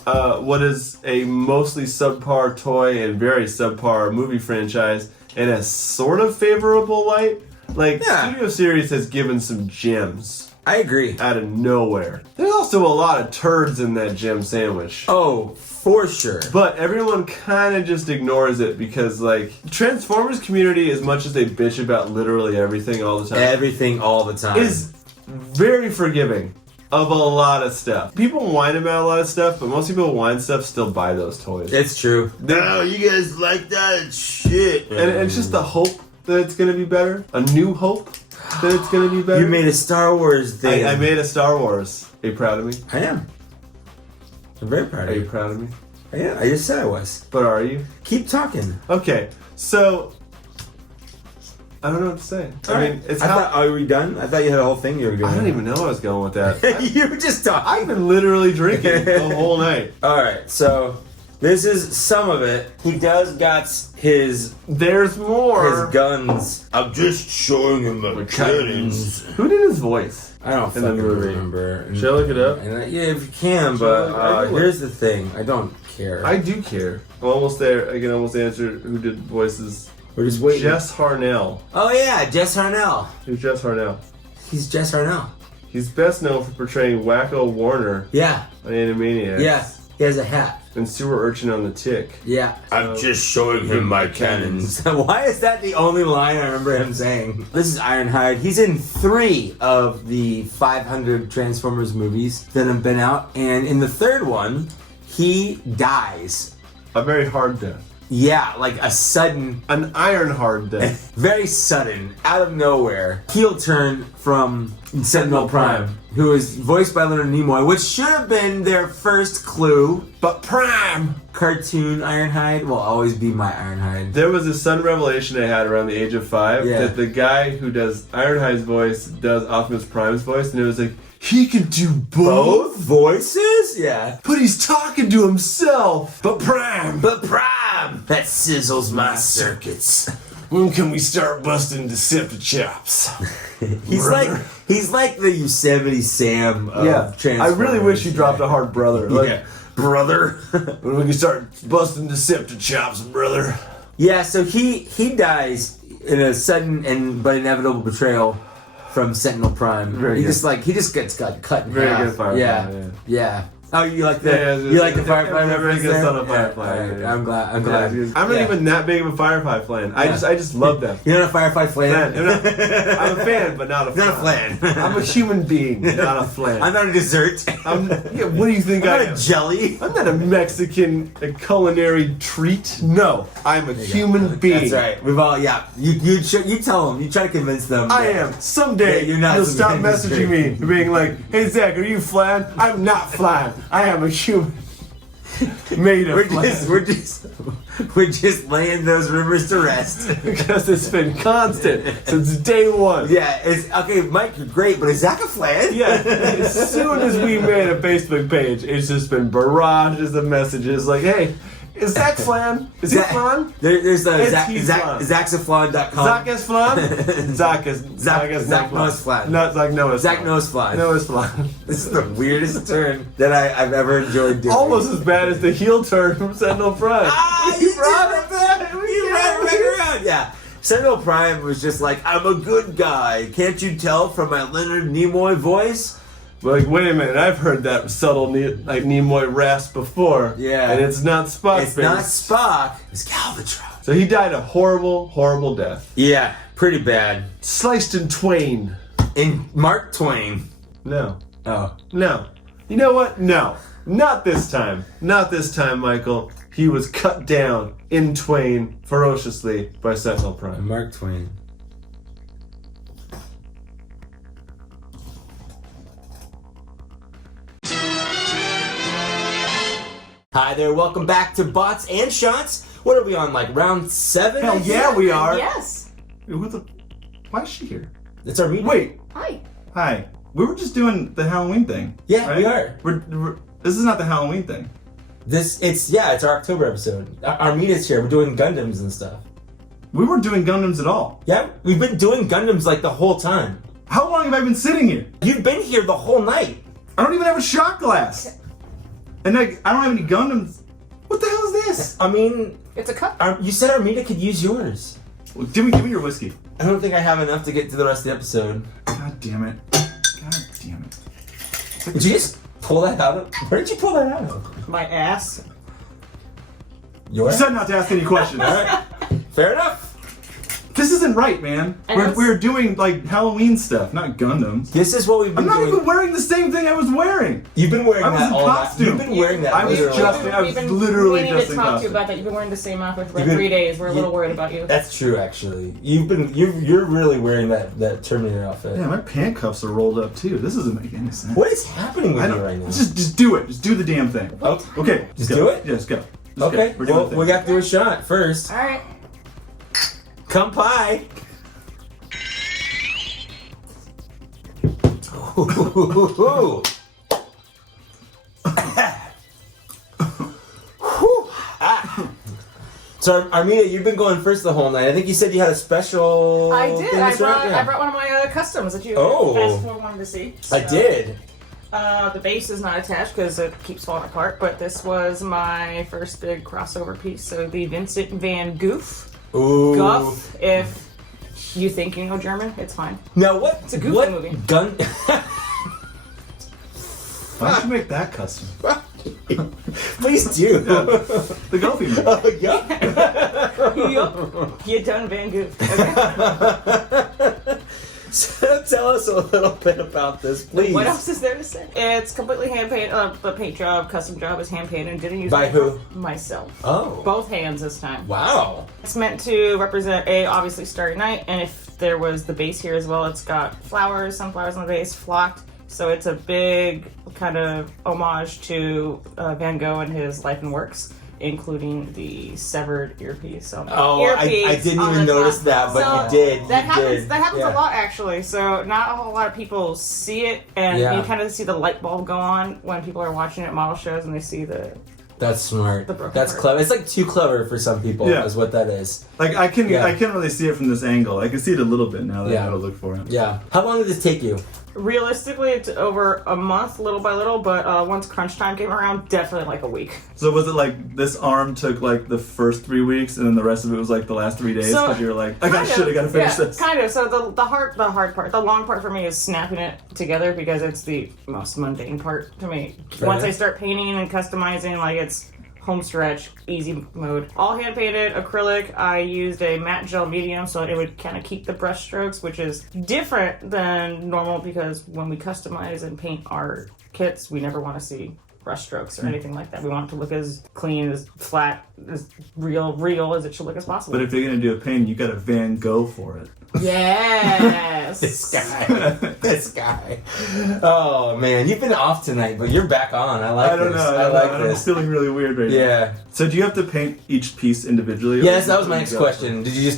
what is a mostly subpar toy and very subpar movie franchise in a sort of favorable light. Like, Studio Series has given some gems. I agree. Out of nowhere. There's also a lot of turds in that gem sandwich. Oh, for sure. But everyone kind of just ignores it because, like, Transformers community, as much as they bitch about literally everything all the time. Everything all the time. Is very forgiving of a lot of stuff. People whine about a lot of stuff, but most people who whine stuff still buy those toys. It's true. No, you guys like that shit. And it's just the hope that it's going to be better. A new hope that it's going to be better. You made a Star Wars thing. I made a Star Wars. Are you proud of me? I am. I'm very proud of you. Are you proud of me? Yeah, I just said I was. But are you? Keep talking. Okay, so I don't know what to say. Are we done? I thought you had a whole thing you were doing. I don't even know where I was going with that. You were just talking. I've been literally drinking the whole night. Alright, so This is some of it. He does got his There's more. his guns. I'm just showing him my cannons. Who did his voice? I don't In the fucking movie. remember. Should I look it up? And yeah, if you can, but everyone. here's the thing. I don't care. I do care. I'm almost there. I can almost answer who did voices. We're just waiting. Jess Harnell. Oh yeah, Jess Harnell. Who's Jess Harnell? He's Jess Harnell. He's best known for portraying Wacko Warner Yeah. on Animaniacs. Yeah. He has a hat. And Sewer Urchin on The Tick. Yeah. I'm just showing him my cannons. Why is that the only line I remember him saying? This is Ironhide. He's in 3 of the 500 Transformers movies that have been out. And in the 3rd one, he dies. A very hard death. Yeah, like a sudden, An iron hard death. very sudden, out of nowhere, heel turn from Sentinel Prime, who is voiced by Leonard Nimoy, which should have been their first clue. But Prime! Cartoon Ironhide will always be my Ironhide. There was a sudden revelation I had around the age of 5 Yeah. that the guy who does Ironhide's voice does Optimus Prime's voice, and it was like, he can do both? voices? Yeah. But he's talking to himself! But Prime! But Prime! That sizzles my circuits. When can we start busting Deceptichops? He's like the Yosemite Sam of I Transformers. really wish he dropped a hard brother. Like, Yeah. Brother. when we can start busting Deceptichops, brother. Yeah, so he dies in a sudden but inevitable betrayal from Sentinel Prime. Very he good. just got cut in Very half. good Firefly, yeah. Oh, you like the Yeah, you like the Firefly Very reference good there? son of Yeah, Firefly. alright, yeah. I'm glad. I'm Yeah, glad. I'm not Yeah. even that big of a Firefly fan. I just love them. You're not a Firefly fan. I'm a fan, but not a Not a flan. flan. I'm a human being, not a flan. I'm not a dessert. What do you think I'm I not am? a jelly. I'm not a Mexican culinary treat. No, I'm a human being. That's right. We've all You tell them. You try to convince them. I that- am. Someday Yeah, you're not you'll some stop industry. messaging me, being like, "Hey Zach, are you flan?" I'm not flan. I am a human made of We're just laying those rumors to rest. because it's been constant since day one. Yeah, it's okay, Mike. You're great, but is Zach a flan? Yeah, as soon as we made a Facebook page, it's just been barrages of messages like, "Hey, is Zach flan? Is he flan? There's the It's Zach, he Zach, flan. Zaxaflan.com. Zach is flan? Zach is Zach knows flan. No, Zach knows Zach flan. knows flan. Knows flan. This is the weirdest turn that I've ever enjoyed doing. Almost as bad as the heel turn from Sentinel Prime. You brought it back. You brought it back around. Yeah. Sentinel Prime was just like, I'm a good guy. Can't you tell from my Leonard Nimoy voice? But like, wait a minute, I've heard that subtle Nimoy rasp before. Yeah. And it's not Spock. It's not Spock. It's Galvatron. So he died a horrible, horrible death. Yeah, pretty bad. Sliced in twain. In Mark Twain. No. Oh. No. You know what? No. Not this time. Not this time, Michael. He was cut down in twain ferociously by Sentinel Prime. Mark Twain. Hi there, welcome back to Bots and Shots. What are we on, like round 7? Hell yeah, we are. Yes. Why is she here? It's our meeting. Wait. Hi. Hi. We were just doing the Halloween thing. Yeah, right? we are. This is not the Halloween thing. It's our October episode. Our meet is here. We're doing Gundams and stuff. We weren't doing Gundams at all. Yeah, we've been doing Gundams like the whole time. How long have I been sitting here? You've been here the whole night. I don't even have a shot glass. And like, I don't have any Gundams. What the hell is this? I mean, It's a cup. you said Armida could use yours. Well, give me your whiskey. I don't think I have enough to get to the rest of the episode. God damn it. God damn it. Did you just pull that out of? Where did you pull that out of? My ass. Your You said not to ask any questions. Alright. Fair enough. This isn't right, man. I know. We're doing like Halloween stuff, not Gundams. This is what we've been I'm not doing. even wearing the same thing I was wearing. You've been wearing I was that in all costume. night. You've been wearing that. I was literally just- all night. I was literally we just need to in talk to you costume. about that. You've been wearing the same outfit for You've like been- 3 days. We're a little worried about you. That's true, actually. You're really wearing that Terminator outfit. Yeah, my pant cuffs are rolled up too. This doesn't make any sense. What is happening with I you don't. right now? Just do it. Just do the damn thing. Oh, Okay. Just go. do it? Yeah, let's go. Let's okay. go. We're doing Well, the we thing. got to do a shot first. All right. Come pie. Ooh. Whew. So Armina, you've been going first the whole night. I think you said you had a special. I did. thing I to start? brought, Yeah. I brought one of my customs that you Oh. asked for, wanted to see. I did. The base is not attached because it keeps falling apart, but this was my first big crossover piece. So the Vincent van Goof. Ooh. Guff, if you think you know German, it's fine. Now what? It's a Goofy what movie. Gun. Why don't you make that custom? Please do. The Goofy movie. Oh, yeah. Yup. You done Van Goof. Okay. So tell us a little bit about this, please. What else is there to say? It's completely hand painted. The paint job, custom job is hand painted. Didn't use By it who? Myself. Oh. Both hands this time. Wow. It's meant to represent obviously Starry Night, and if there was the base here as well, it's got flowers, sunflowers on the base, flocked. So it's a big kind of homage to Van Gogh and his life and works, including the severed earpiece. So I didn't even notice that, but So you did. That you happens. did. That happens Yeah. a lot actually. So not a whole lot of people see it, and Yeah. you kind of see the light bulb go on when people are watching at model shows and they see the. That's smart. The broken That's part. clever. It's like too clever for some people. Yeah. Is what that is. Like I can't Yeah. really see it from this angle. I can see it a little bit now that Yeah. I know to look for it. Yeah. How long did this take you? Realistically, it's over a month, little by little. But once crunch time came around, definitely like a week. So was it like this arm took like the first 3 weeks and then the rest of it was like the last 3 days? So, Because you were like, I gotta finish this. Kind of. So the hard part, the long part for me is snapping it together because it's the most mundane part to me. Fair Once I enough. start painting and customizing, like it's home stretch, easy mode. All hand painted acrylic. I used a matte gel medium so it would kind of keep the brush strokes, which is different than normal because when we customize and paint our kits, we never want to see brush strokes or anything like that. We want it to look as clean, as flat, as real as it should look as possible. But if you're gonna do a painting, you got to Van Gogh for it. Yes. This guy. This guy. Oh man, you've been off tonight, but you're back on. I like I don't this. know. I like I'm this. feeling really weird right now. Yeah. So do you have to paint each piece individually? or Yes, do that you was my do next that? question. Did you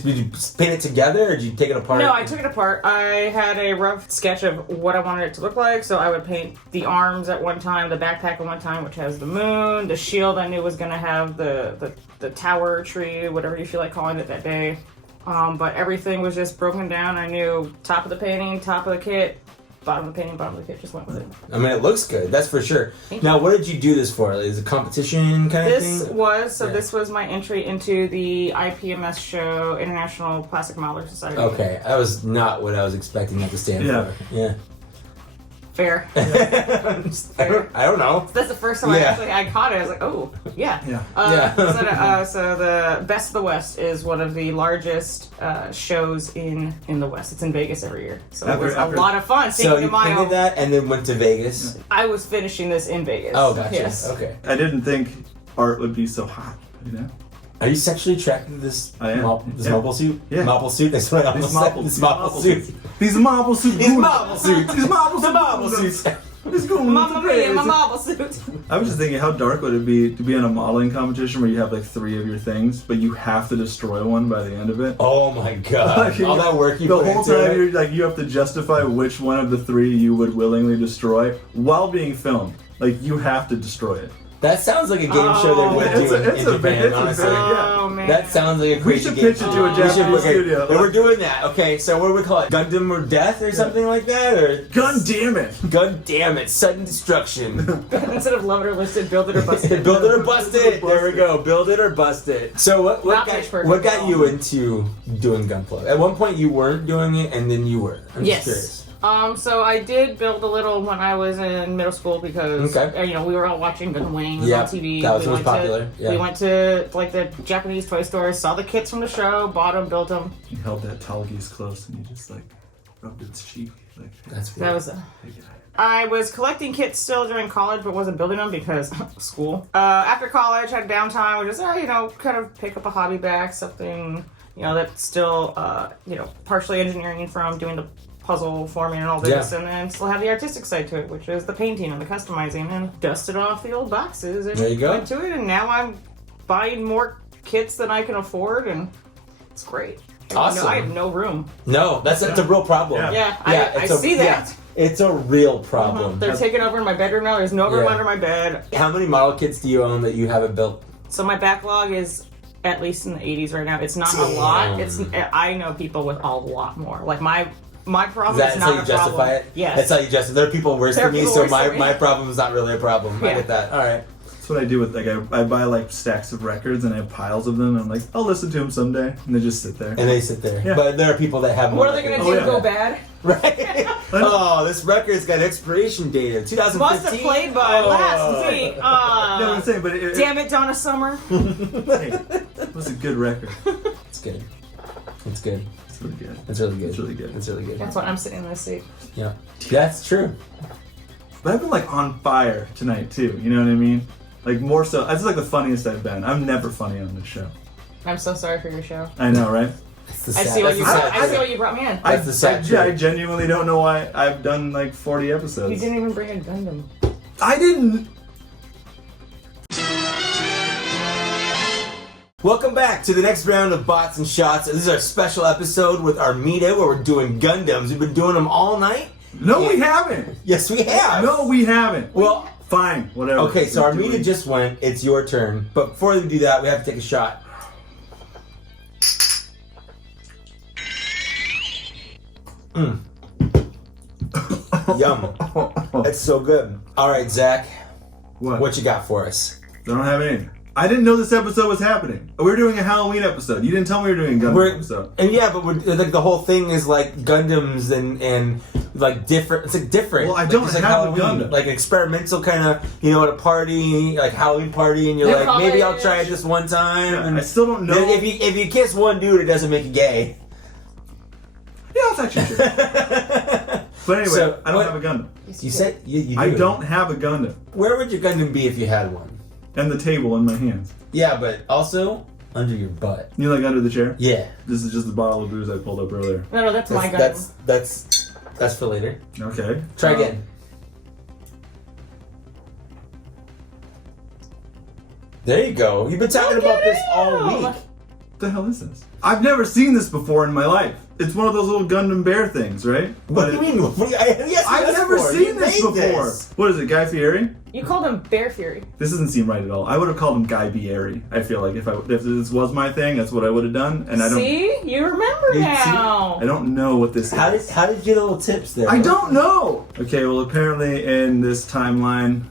paint it together, or did you take it apart? No, I took it apart. I had a rough sketch of what I wanted it to look like, so I would paint the arms at one time, the backpack at one time, which has the moon, the shield I knew was going to have the tower tree, whatever you feel like calling it that day. But everything was just broken down. I knew top of the painting, top of the kit, bottom of the painting, bottom of the kit, just went with it. I mean, it looks good. That's for sure. Now, what did you do this for? Is it a competition kind of This thing? This was my entry into the IPMS show, International Plastic Modeler Society. Okay, that was not what I was expecting that to stand Yeah. for. Yeah. Fair. I don't know. That's the first time I caught it. I was like, oh, yeah. Yeah. So the Best of the West is one of the largest shows in the West. It's in Vegas every year. So it was a lot of fun. So you Cinco de Mayo. painted that and then went to Vegas. I was finishing this in Vegas. Oh, gotcha. Yes. Okay. I didn't think art would be so hot. You know. Are you sexually attracted to this I am. this Yeah. mobile suit? Yeah. Mobile suit? That's what I almost said. This mobile suit. These marble suits. These marble suits. These marble The marble suits. suits. It's going Mamma mia, my marble suit. I was just thinking, how dark would it be to be in a modeling competition where you have like 3 of your things, but you have to destroy one by the end of it? Oh my god. Like, All that work you the put whole into time it. you're like, you have to justify which one of the 3 you would willingly destroy while being filmed. Like, you have to destroy it. That sounds like a game show they would It's do a- it's in a Japan, big- it's a honestly. big- yeah. Oh, man. That sounds like a We crazy should game. pitch it to a We should- Japanese okay, studio. and we're doing that. Okay, so what do we call it? Gundam or Death or something like that? Or Gun damn it! Gun damn it, sudden destruction. Instead of love it or list it, build it or bust it. Build it or bust it. There we go. Build it or bust it. So Not pitch perfect what at got all. you into doing Gunpla? At one point you weren't doing it, and then you were. I'm Yes. just curious. So I did build a little when I was in middle school because Okay. we were all watching Gundam Wing Yeah, on TV. that was we most went popular, To, yeah. We went to like the Japanese toy stores, saw the kits from the show, bought them, built them. You held that tall geese close and you just like rubbed its cheek. Like, That's That was. hey, guy. I was collecting kits still during college, but wasn't building them because school. After college, had downtime. I just kind of pick up a hobby back, something that's still partially engineering from doing the puzzle forming and all this, and then still have the artistic side to it, which is the painting and the customizing, and dusted off the old boxes and There you go. went to it, and now I'm buying more kits than I can afford, and it's great. Awesome. I have no room. No, that's a real problem. Yeah. Yeah, I see that. It's a real problem. They're taking over in my bedroom now. There's no room Yeah. under my bed. How many model kits do you own that you haven't built? So my backlog is at least in the 80s right now. It's not a lot. I know people with a lot more. Like my problem is not a problem. That's how you justify it? Yes. That's how you justify it. There are people worse than me, so my problem is not really a problem. Yeah. I get that. All right. That's what I do with, like, I buy, like, stacks of records and I have piles of them and I'm like, I'll listen to them someday. And they just sit there. And they sit there. Yeah. But there are people that have more. What are they going to do? yeah. Go bad? Right? Oh, this record's got expiration date of 2015. Must have played by last week. No, I'm saying, but Damn it, Donna Summer. Hey, it was a good record. It's good. It's good. It's really good. It's really good. It's really good. It's really good. That's why I'm sitting in this seat. Yeah. That's true. But I've been, like, on fire tonight, too. You know what I mean? Like, more so. That's, like, the funniest I've been. I'm never funny on this show. I'm so sorry for your show. I know, right? I see what you brought me in. That's the sad truth. I genuinely don't know why I've done, like, 40 episodes. You didn't even bring a Gundam. I didn't. Welcome back to the next round of Bots and Shots. This is our special episode with Armida where we're doing Gundams. We've been doing them all night. No, we haven't. Yes, we have. No, we haven't. Well, fine, whatever. okay, so We're Armida doing- just went. It's your turn. But before we do that, we have to take a shot. Yum. That's so good. All right, Zach. What you got for us? I don't have anything. I didn't know this episode was happening. We were doing a Halloween episode. You didn't tell me we were doing a Gundam episode. And yeah, but we're, like the whole thing is like Gundams and like different. It's like different. Well, I like, don't it's like have a Halloween, Gundam. like experimental kind of, you know, at a party, like Halloween party, and you're They're like, maybe I'll college. try it this one time. Yeah, and I still don't know. then if you kiss one dude, it doesn't make you gay. Yeah, that's actually true. But anyway, So, I don't have a Gundam. You said you do. I don't have a Gundam. Where would your Gundam be if you had one? And the table in my hands. Yeah, but also under your butt. You like under the chair? Yeah. This is just the bottle of booze I pulled up earlier. No, that's my Gundam. That's for later. Okay. Try again. There you go. You've been talking about this all week. What the hell is this? I've never seen this before in my life. It's one of those little Gundam bear things, right? What do you mean? I've never seen this before. What is it, Guy Fieri? You called him Bear Fury. This doesn't seem right at all. I would have called him Guy Fieri. I feel like if this was my thing, that's what I would have done. And I don't. See, you remember now. I don't know what this is. How did you get little tips there? I don't know. Okay, well apparently in this timeline,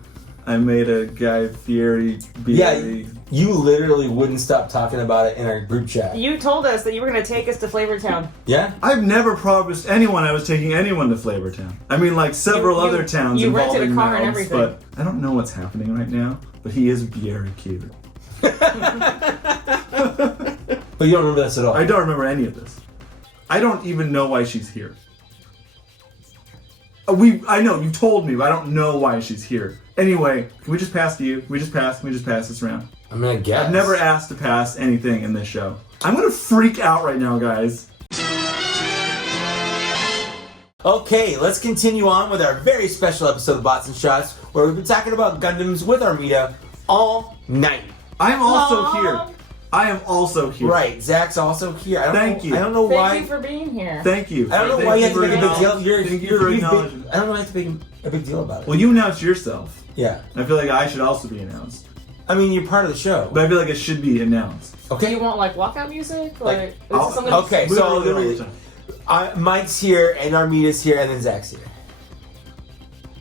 I made a Guy Fieri BRE. Yeah, you literally wouldn't stop talking about it in our group chat. You told us that you were going to take us to Flavortown. Yeah? I've never promised anyone I was taking anyone to Flavortown. I mean, like several other towns you rented involving a car and mouths, everything. but I don't know what's happening right now. But he is very cute. But you don't remember this at all. I don't remember any of this. I don't even know why she's here. I know, you told me, but I don't know why she's here. Anyway, can we just pass to you? Can we just pass this round? I'm gonna guess. I've never asked to pass anything in this show. I'm gonna freak out right now, guys. Okay, let's continue on with our very special episode of Bots and Shots, where we've been talking about Gundams with Armida all night. I'm also here. I am also here. Right, Zach's also here. Thank you. I don't know why. Thank you for being here. Thank you. I don't know Thank why you have to for make a big deal. acknowledging- Thank you for acknowledging. I don't know why you have to make a big deal about it. Well, you announced yourself. Yeah. I feel like I should also be announced. I mean, you're part of the show. But I feel like it should be announced. Do Okay. you want like walkout music? Like, Like, this is something Okay, so Literally all the time. Mike's here, and Armida's here, and then Zach's here.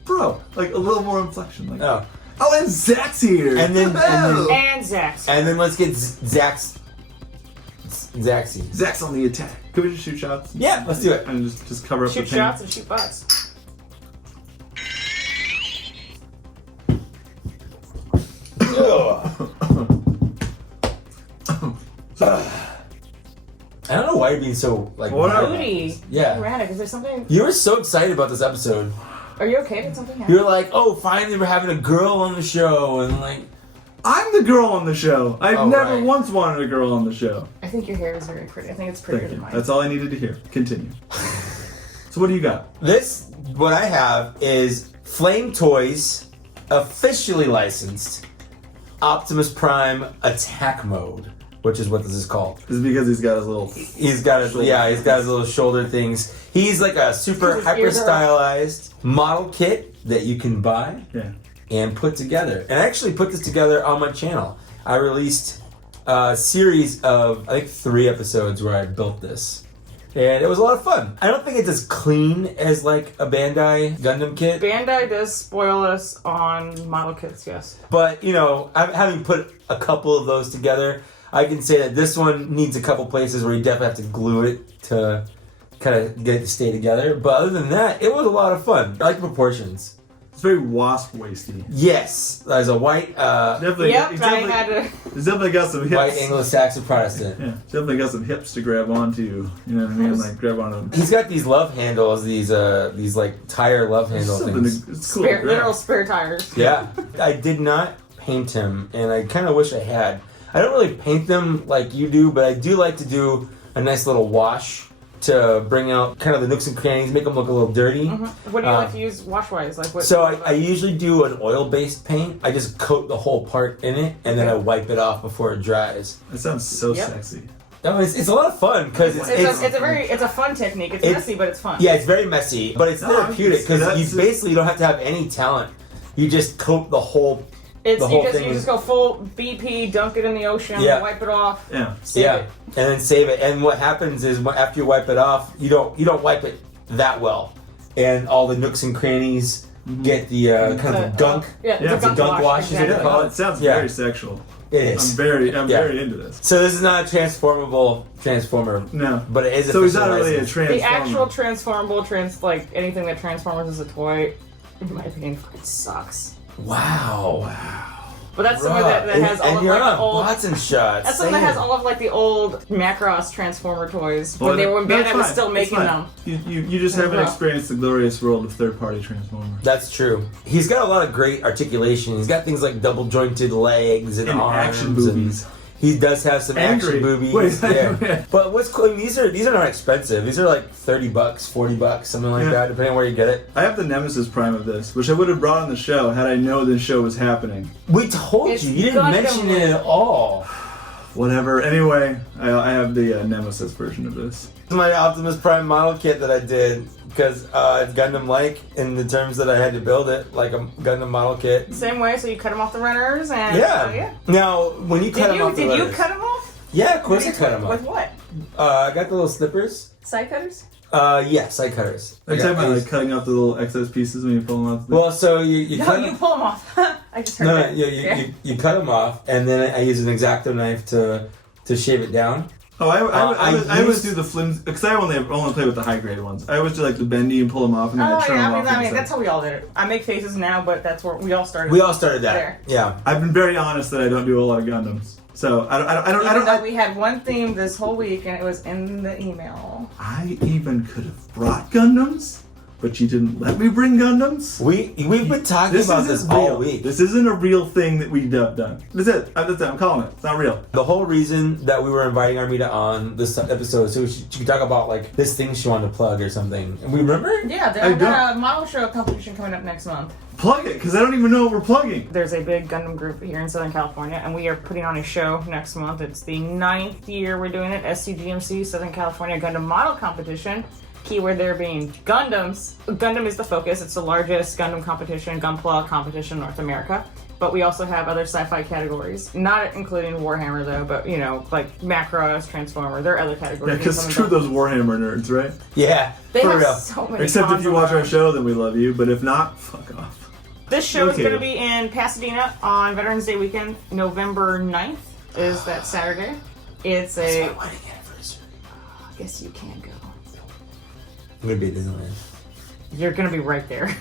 Bro, like a little more inflection. Like, Oh. and Zach's here. And then And Zach's. and then let's get Zach's Zach's on the attack. Can we just shoot shots? Yeah, let's do it. And just cover up Shoot the pain. shots and shoot butts. I don't know why you're being so like. Whatever. Booty. Yeah. Erratic. Is there something? You were so excited about this episode. Are you okay? Did something happen? You're like, oh, finally we're having a girl on the show, and like. I'm the girl on the show. I've Oh, never right. once wanted a girl on the show. I think your hair is very pretty. I think it's prettier Thank than you. mine. That's all I needed to hear. Continue. So what do you got? What I have is Flame Toys, officially licensed, Optimus Prime Attack Mode, which is what this is called. Is it because he's got his little... He's got his little shoulder things. He's like a super His hyper ears are- stylized model kit that you can buy Yeah. and put together. And I actually put this together on my channel. I released series of, I think, 3 episodes where I built this. And it was a lot of fun. I don't think it's as clean as like a Bandai Gundam kit. Bandai does spoil us on model kits, yes. But, you know, having put a couple of those together, I can say that this one needs a couple places where you definitely have to glue it to kind of get it to stay together. But other than that, it was a lot of fun. I like the proportions. It's very wasp waisty. Yes, there's a white, Definitely. Yep, he's I definitely, had to. he's definitely got some hips. white Anglo-Saxon Protestant. Yeah, he's definitely got some hips to grab onto. You know what I mean? Like grab onto them. He's got these love handles, these like tire love handle things. It's cool. Spare, literal spare tires. Yeah, I did not paint him, and I kind of wish I had. I don't really paint them like you do, but I do like to do a nice little wash to bring out kind of the nooks and crannies, make them look a little dirty. Mm-hmm. What do you like to use wash-wise? Like what? So I usually do an oil-based paint. I just coat the whole part in it, and then I wipe it off before it dries. That sounds so sexy. No, it's a lot of fun because it's a fun technique. It's messy, but it's fun. Yeah, it's very messy, but it's therapeutic because you basically don't have to have any talent. You just coat the whole. You just go full BP, dunk it in the ocean, wipe it off. Yeah. Save it. And then save it. And what happens is after you wipe it off, you don't wipe it that well, and all the nooks and crannies get the kind of gunk. The gunk wash. Exactly. It sounds very sexual. It is. I'm very into this. So this is not a transformable transformer. No. But it is. So he's not really a transformer. The actual transformable like anything that transforms as a toy, in my opinion, fucking sucks. Wow. But that's something that has all of like the old bots and shots. That's something that has all of like the old Macross Transformer toys when Bandai was still making them. You just haven't experienced the glorious world of third-party Transformers. That's true. He's got a lot of great articulation. He's got things like double jointed legs and arms action boobies. He does have some action boobies. But what's cool? I mean, these are not expensive. These are like $30, $40, something like that, depending on where you get it. I have the Nemesis Prime of this, which I would have brought on the show had I known this show was happening. We told you. You didn't mention it at all. Whatever. Anyway, I have the Nemesis version of this. This is my Optimus Prime model kit that I did because it's Gundam-like in the terms that I had to build it like a Gundam model kit. Same way, so you cut them off the runners and Now, when you cut them off the runners... Did you cut them off? Yeah, of course I cut them off. With what? I got the little snippers. Side cutters? Yeah, side cutters. Are you talking about like cutting off the little excess pieces when you pull them off? Well, so you cut you pull them off. I just heard that. You cut them off, and then I use an X-Acto knife to shave it down. Oh, I always do the flimsy, because I only play with the high grade ones. I always do like the bendy and pull them off and then trim them off. I mean, that's how we all did it. I make faces now, but that's where we all started. We all started that. There. Yeah. I've been very honest that I don't do a lot of Gundams. So I don't. We had one theme this whole week, and it was in the email. I even could have brought Gundams, but you didn't let me bring Gundams. We've been talking about this all week. This isn't a real thing that we've done. That's it. I'm calling it. It's not real. The whole reason that we were inviting Armida on this episode, so she could talk about like this thing she wanted to plug or something. And we remember? Yeah, there's a model show competition coming up next month. Plug it, because I don't even know what we're plugging. There's a big Gundam group here in Southern California, and we are putting on a show next month. It's the 9th year we're doing it. SCGMC, Southern California Gundam Model Competition. Keyword there being Gundams. Gundam is the focus. It's the largest Gundam competition, Gunpla competition in North America. But we also have other sci-fi categories, not including Warhammer though, but you know, like Macross, Transformer, there are other categories. Yeah, because screw those Warhammer nerds, right? Yeah, they for have real. so many. Except if you watch our show, then we love you, but if not, fuck off. This show is going to be in Pasadena on Veterans Day weekend. November 9th is that Saturday. It's That's my wedding anniversary. I guess you can go. I'm going to be at Disneyland. You're going to be right there.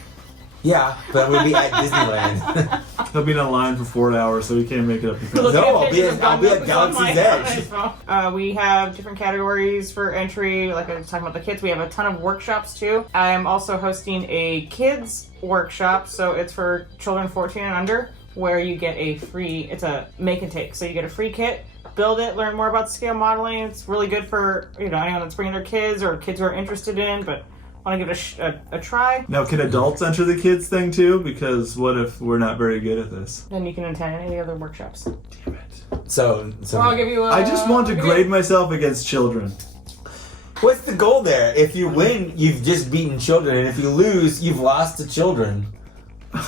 Yeah, but I'm going to be at Disneyland. He'll be in a line for 4 hours, so he can't make it up. No, I'll be at Galaxy's Edge. We have different categories for entry. Like I was talking about the kids, we have a ton of workshops too. I'm also hosting a kids workshop, so it's for children 14 and under, where you get it's a make and take. So you get a free kit, build it, learn more about scale modeling. It's really good for anyone that's bringing their kids or kids who are interested in, but want to give it a try. Now, can adults enter the kids thing too? Because what if we're not very good at this? Then you can attend any of the other workshops. Damn it. So I'll give you I just want to grade myself against children. What's the goal there? If you win, you've just beaten children, and if you lose, you've lost to children. I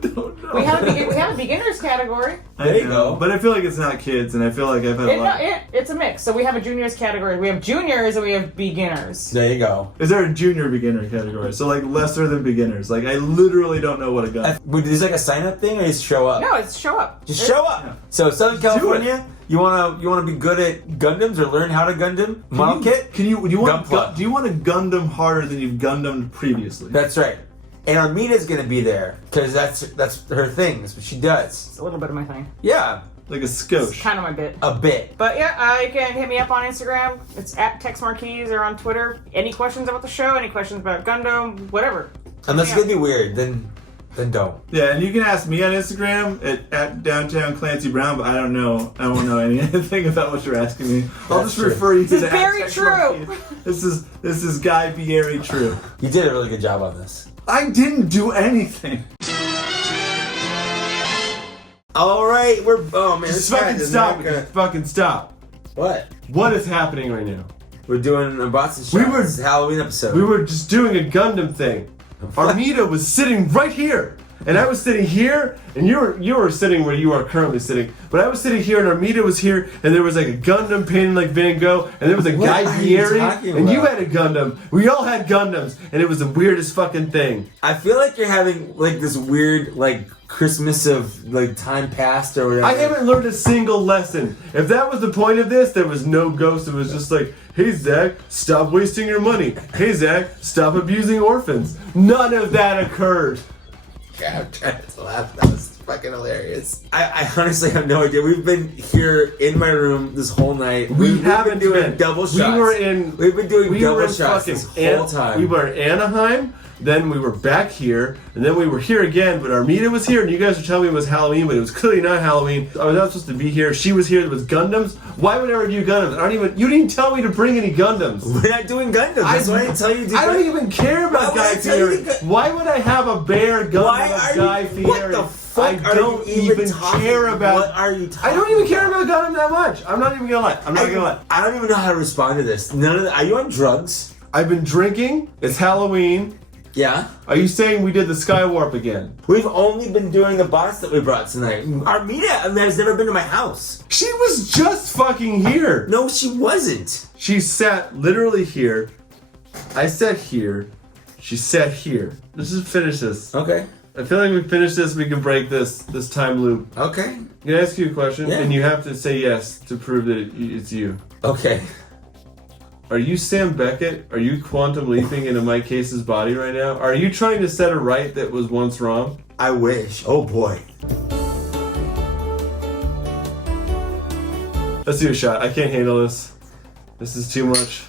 don't know. We have a beginners category. There you go. But I feel like it's not kids, and I feel like I've had a lot. It's a mix. So we have a juniors category. We have juniors and we have beginners. There you go. Is there a junior beginner category? So like lesser than beginners. Like I literally don't know what a gun. Is like a sign-up thing, or just show up? No, it's show up. Just show up. Yeah. So Southern California, you wanna be good at Gundams or learn how to Gundam model kit? Do you want Gunpla. do you want to Gundam harder than you've Gundammed previously? That's right. And Armita's gonna be there because that's her thing. That's what she does. It's a little bit of my thing. Yeah, Like a It's skosh. kind of my bit. a bit. But yeah, you can hit me up on Instagram. It's at Tex Marquise or on Twitter. Any questions about the show? Any questions about Gundam? Whatever. Unless Yeah. it's gonna be weird, then don't. Yeah, and you can ask me on Instagram at downtown Clancy Brown, but I don't know anything about what you're asking me. I'll That's just true. refer you to This is the very @Tex true. Marquise. This is Guy Fieri true. You did a really good job on this. I didn't do anything. All right, oh man, Just this fucking guy is stop not it. gonna- Just fucking stop. What? What is happening right now? We're doing a box and We shots. were- It's a Halloween episode. We were just doing a Gundam thing. Armida was sitting right here. And I was sitting here, and you were sitting where you are currently sitting. But I was sitting here, and Armida was here, and there was like a Gundam painted like Van Gogh, and there was a What Guy are you Fieri, talking and you about? had a Gundam. We all had Gundams, and it was the weirdest fucking thing. I feel like you're having like this weird like Christmas of like time past or whatever. I haven't learned a single lesson. If that was the point of this, there was no ghost. It was just like, hey Zach, stop wasting your money. Hey Zach, stop abusing orphans. None of that occurred. God, I'm trying to laugh. That was fucking hilarious. I honestly have no idea. We've been here in my room this whole night. We've haven't been doing been. double shots. We've been doing double shots this whole time. We were in Anaheim, then we were back here, and then we were here again, but Armida was here, and you guys were telling me it was Halloween, but it was clearly not Halloween. I was not supposed to be here. She was here with Gundams. Why would I review Gundams? You didn't tell me to bring any Gundams. We're not doing Gundams. That's why I didn't tell you to do I don't even care about Why would I Guy tell you Fieri. to- Why would I have a bear Gundam Why of are Guy you? Fieri? What the fuck I are don't you even talking? care about. What are you talking? I don't even care about Gundam that much. I'm not even gonna lie. I'm not gonna lie. I don't even know how to respond to this. None of the, are you on drugs? I've been drinking. It's Halloween. Yeah. Are you saying we did the Skywarp again? We've only been doing the box that we brought tonight. Armida has never been to my house. She was just fucking here. No, she wasn't. She sat literally here. I sat here. She sat here. Let's just finish this. Okay. I feel like we finish this, we can break this time loop. Okay. Can I ask you a question? Yeah. And you have to say yes to prove that it's you. Okay. Are you Sam Beckett? Are you quantum leaping into mikekaess's body right now? Are you trying to set a right that was once wrong? I wish. Oh boy. Let's do a shot. I can't handle this. This is too much.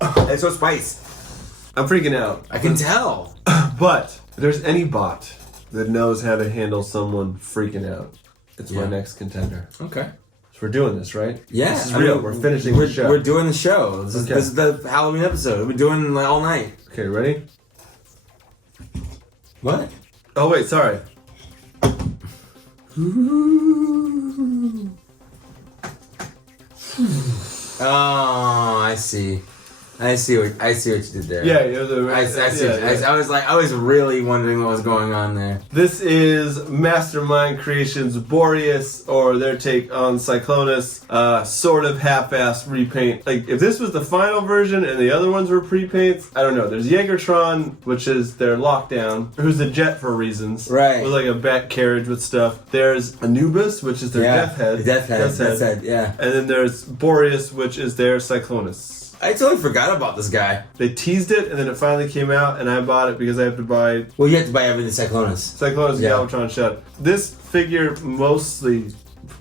That's so spice. I'm freaking out. I can tell. But if there's any bot that knows how to handle someone freaking out, it's my Yeah. next contender. Okay. So we're doing this, right? Yeah. This is real. We're finishing we're, the show. We're doing the show. This, Okay. this is the Halloween episode. We're doing like all night. Okay, ready? What? Oh, wait, sorry. Oh, I see. I see what you did there. Yeah, you know, I was really wondering what was going on there. This is Mastermind Creations Boreas, or their take on Cyclonus, sort of half-assed repaint. Like, if this was the final version and the other ones were pre-paints, I don't know. There's Jaegertron, which is their lockdown, who's a jet for reasons. Right. With like a bat carriage with stuff. There's Anubis, which is their death head. Death head, yeah. And then there's Boreas, which is their Cyclonus. I totally forgot about this guy. They teased it, and then it finally came out, and I bought it because I have to buy Well, you have to buy everything Cyclonus. Cyclonus Yeah. Galvatron shut. This figure mostly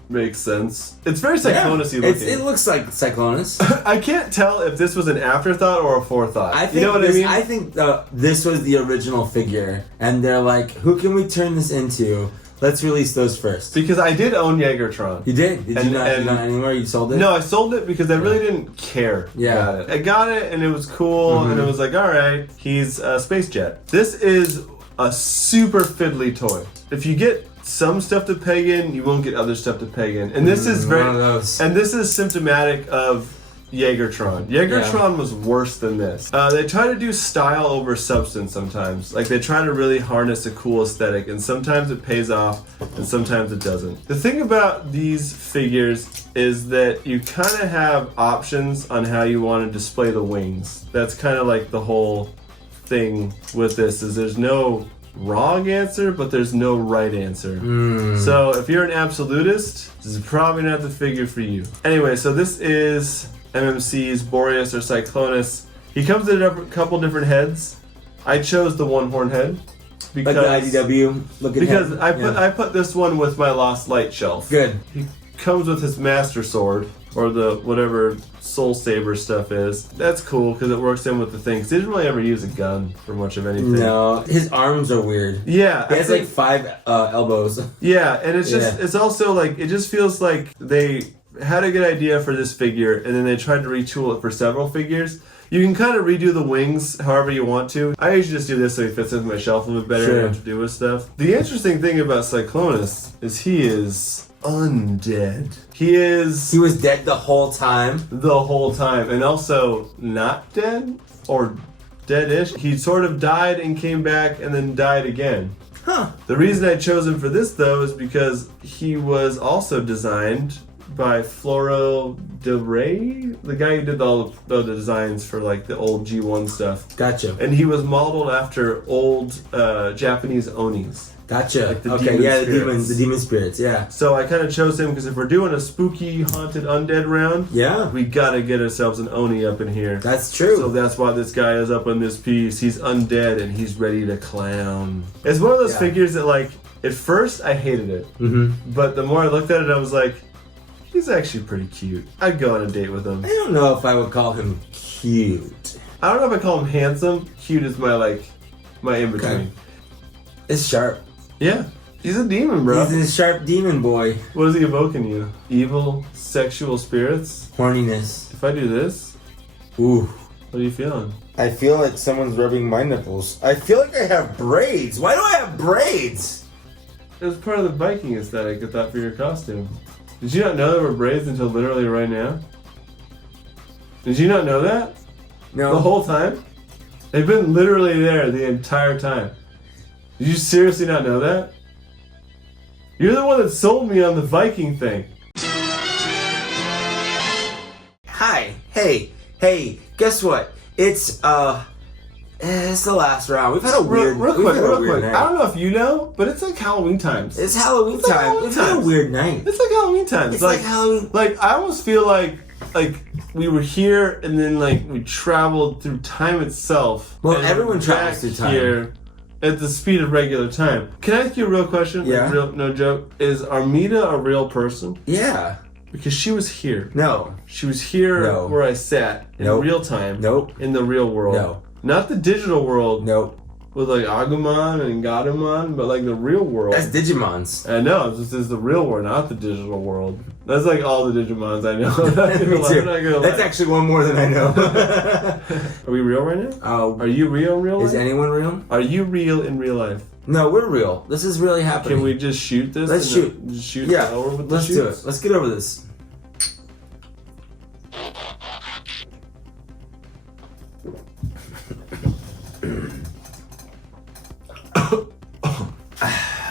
makes sense. It's very Cyclonus-y looking. It looks like Cyclonus. I can't tell if this was an afterthought or a forethought. I think you know what this, I mean? I think this was the original figure, and they're like, who can we turn this into? Let's release those first. Because I did own Jaegertron. You did? Did you not anymore? You sold it? No, I sold it because I really didn't care about it. I got it and it was cool and it was like, alright, he's a space jet. This is a super fiddly toy. If you get some stuff to peg in, you won't get other stuff to peg in. And this is one of those. and this is symptomatic of Jaegertron. Jaegertron was worse than this. They try to do style over substance sometimes. Like they try to really harness a cool aesthetic, and sometimes it pays off, and sometimes it doesn't. The thing about these figures is that you kind of have options on how you want to display the wings. That's kind of like the whole thing with this, is there's no wrong answer, but there's no right answer. So if you're an absolutist, this is probably not the figure for you. Anyway, so this is MMC's Boreas or Cyclonus. He comes in a couple different heads. I chose the one horn head because like the IDW looking because head. I put this one with my Lost Light shelf. Good. He comes with his Master Sword or the whatever Soul Saber stuff is. That's cool because it works in with the thing. 'Cause he didn't really ever use a gun for much of anything. No, his arms are weird. Yeah, He has like 5 elbows. Yeah, and it's just it's also like it just feels like they had a good idea for this figure and then they tried to retool it for several figures. You can kind of redo the wings however you want to. I usually just do this so he fits into my shelf a little bit better and I have to do with stuff. The interesting thing about Cyclonus is he is undead. He was dead the whole time. The whole time. And also not dead or dead-ish. He sort of died and came back and then died again. Huh. The reason I chose him for this though is because he was also designed by Floro de Rey, the guy who did all the designs for like the old G1 stuff. Gotcha. And he was modeled after old Japanese Onis. Gotcha. Like the okay, demon yeah, spirits. the demon spirits, yeah. So I kind of chose him because if we're doing a spooky, haunted, undead round, we gotta get ourselves an Oni up in here. That's true. So that's why this guy is up on this piece. He's undead and he's ready to clown. It's one of those figures that like, at first I hated it. But the more I looked at it, I was like, he's actually pretty cute. I'd go on a date with him. I don't know if I would call him cute. I don't know if I call him handsome. Cute is my in between. Okay. It's sharp. Yeah. He's a demon, bro. He's a sharp demon boy. What is he evoking you? Evil, sexual spirits? Horniness. If I do this, ooh. What are you feeling? I feel like someone's rubbing my nipples. I feel like I have braids. Why do I have braids? It was part of the Viking aesthetic I thought for your costume. Did you not know there were braids until literally right now? Did you not know that? No. The whole time? They've been literally there the entire time. Did you seriously not know that? You're the one that sold me on the Viking thing. Hi. Hey, guess what? It's the last round. We've had a weird real quick. night. I don't know if you know, but it's like Halloween times. It's Halloween time. We've had a weird night. It's like Halloween times. It's like Halloween. Like I almost feel like we were here and then like we traveled through time itself. Well, and everyone back travels through time. here at the speed of regular time. Can I ask you a real question? Yeah. Like, real, no joke. Is Armida a real person? Yeah. Because she was here. No. She was here where I sat in real time. Nope. In the real world. No. Not the digital world. Nope. With like Agumon and Gatomon, but like the real world. That's Digimons. I know, this is the real world, not the digital world. That's like all the Digimons I know. Me too. That's actually one more than I know. Are we real right now? Are you real in real life? Is anyone real? Are you real in real life? No, we're real. This is really happening. Can we just shoot this? Let's shoot. Just shoot yeah, over with the let's do it. Let's get over this.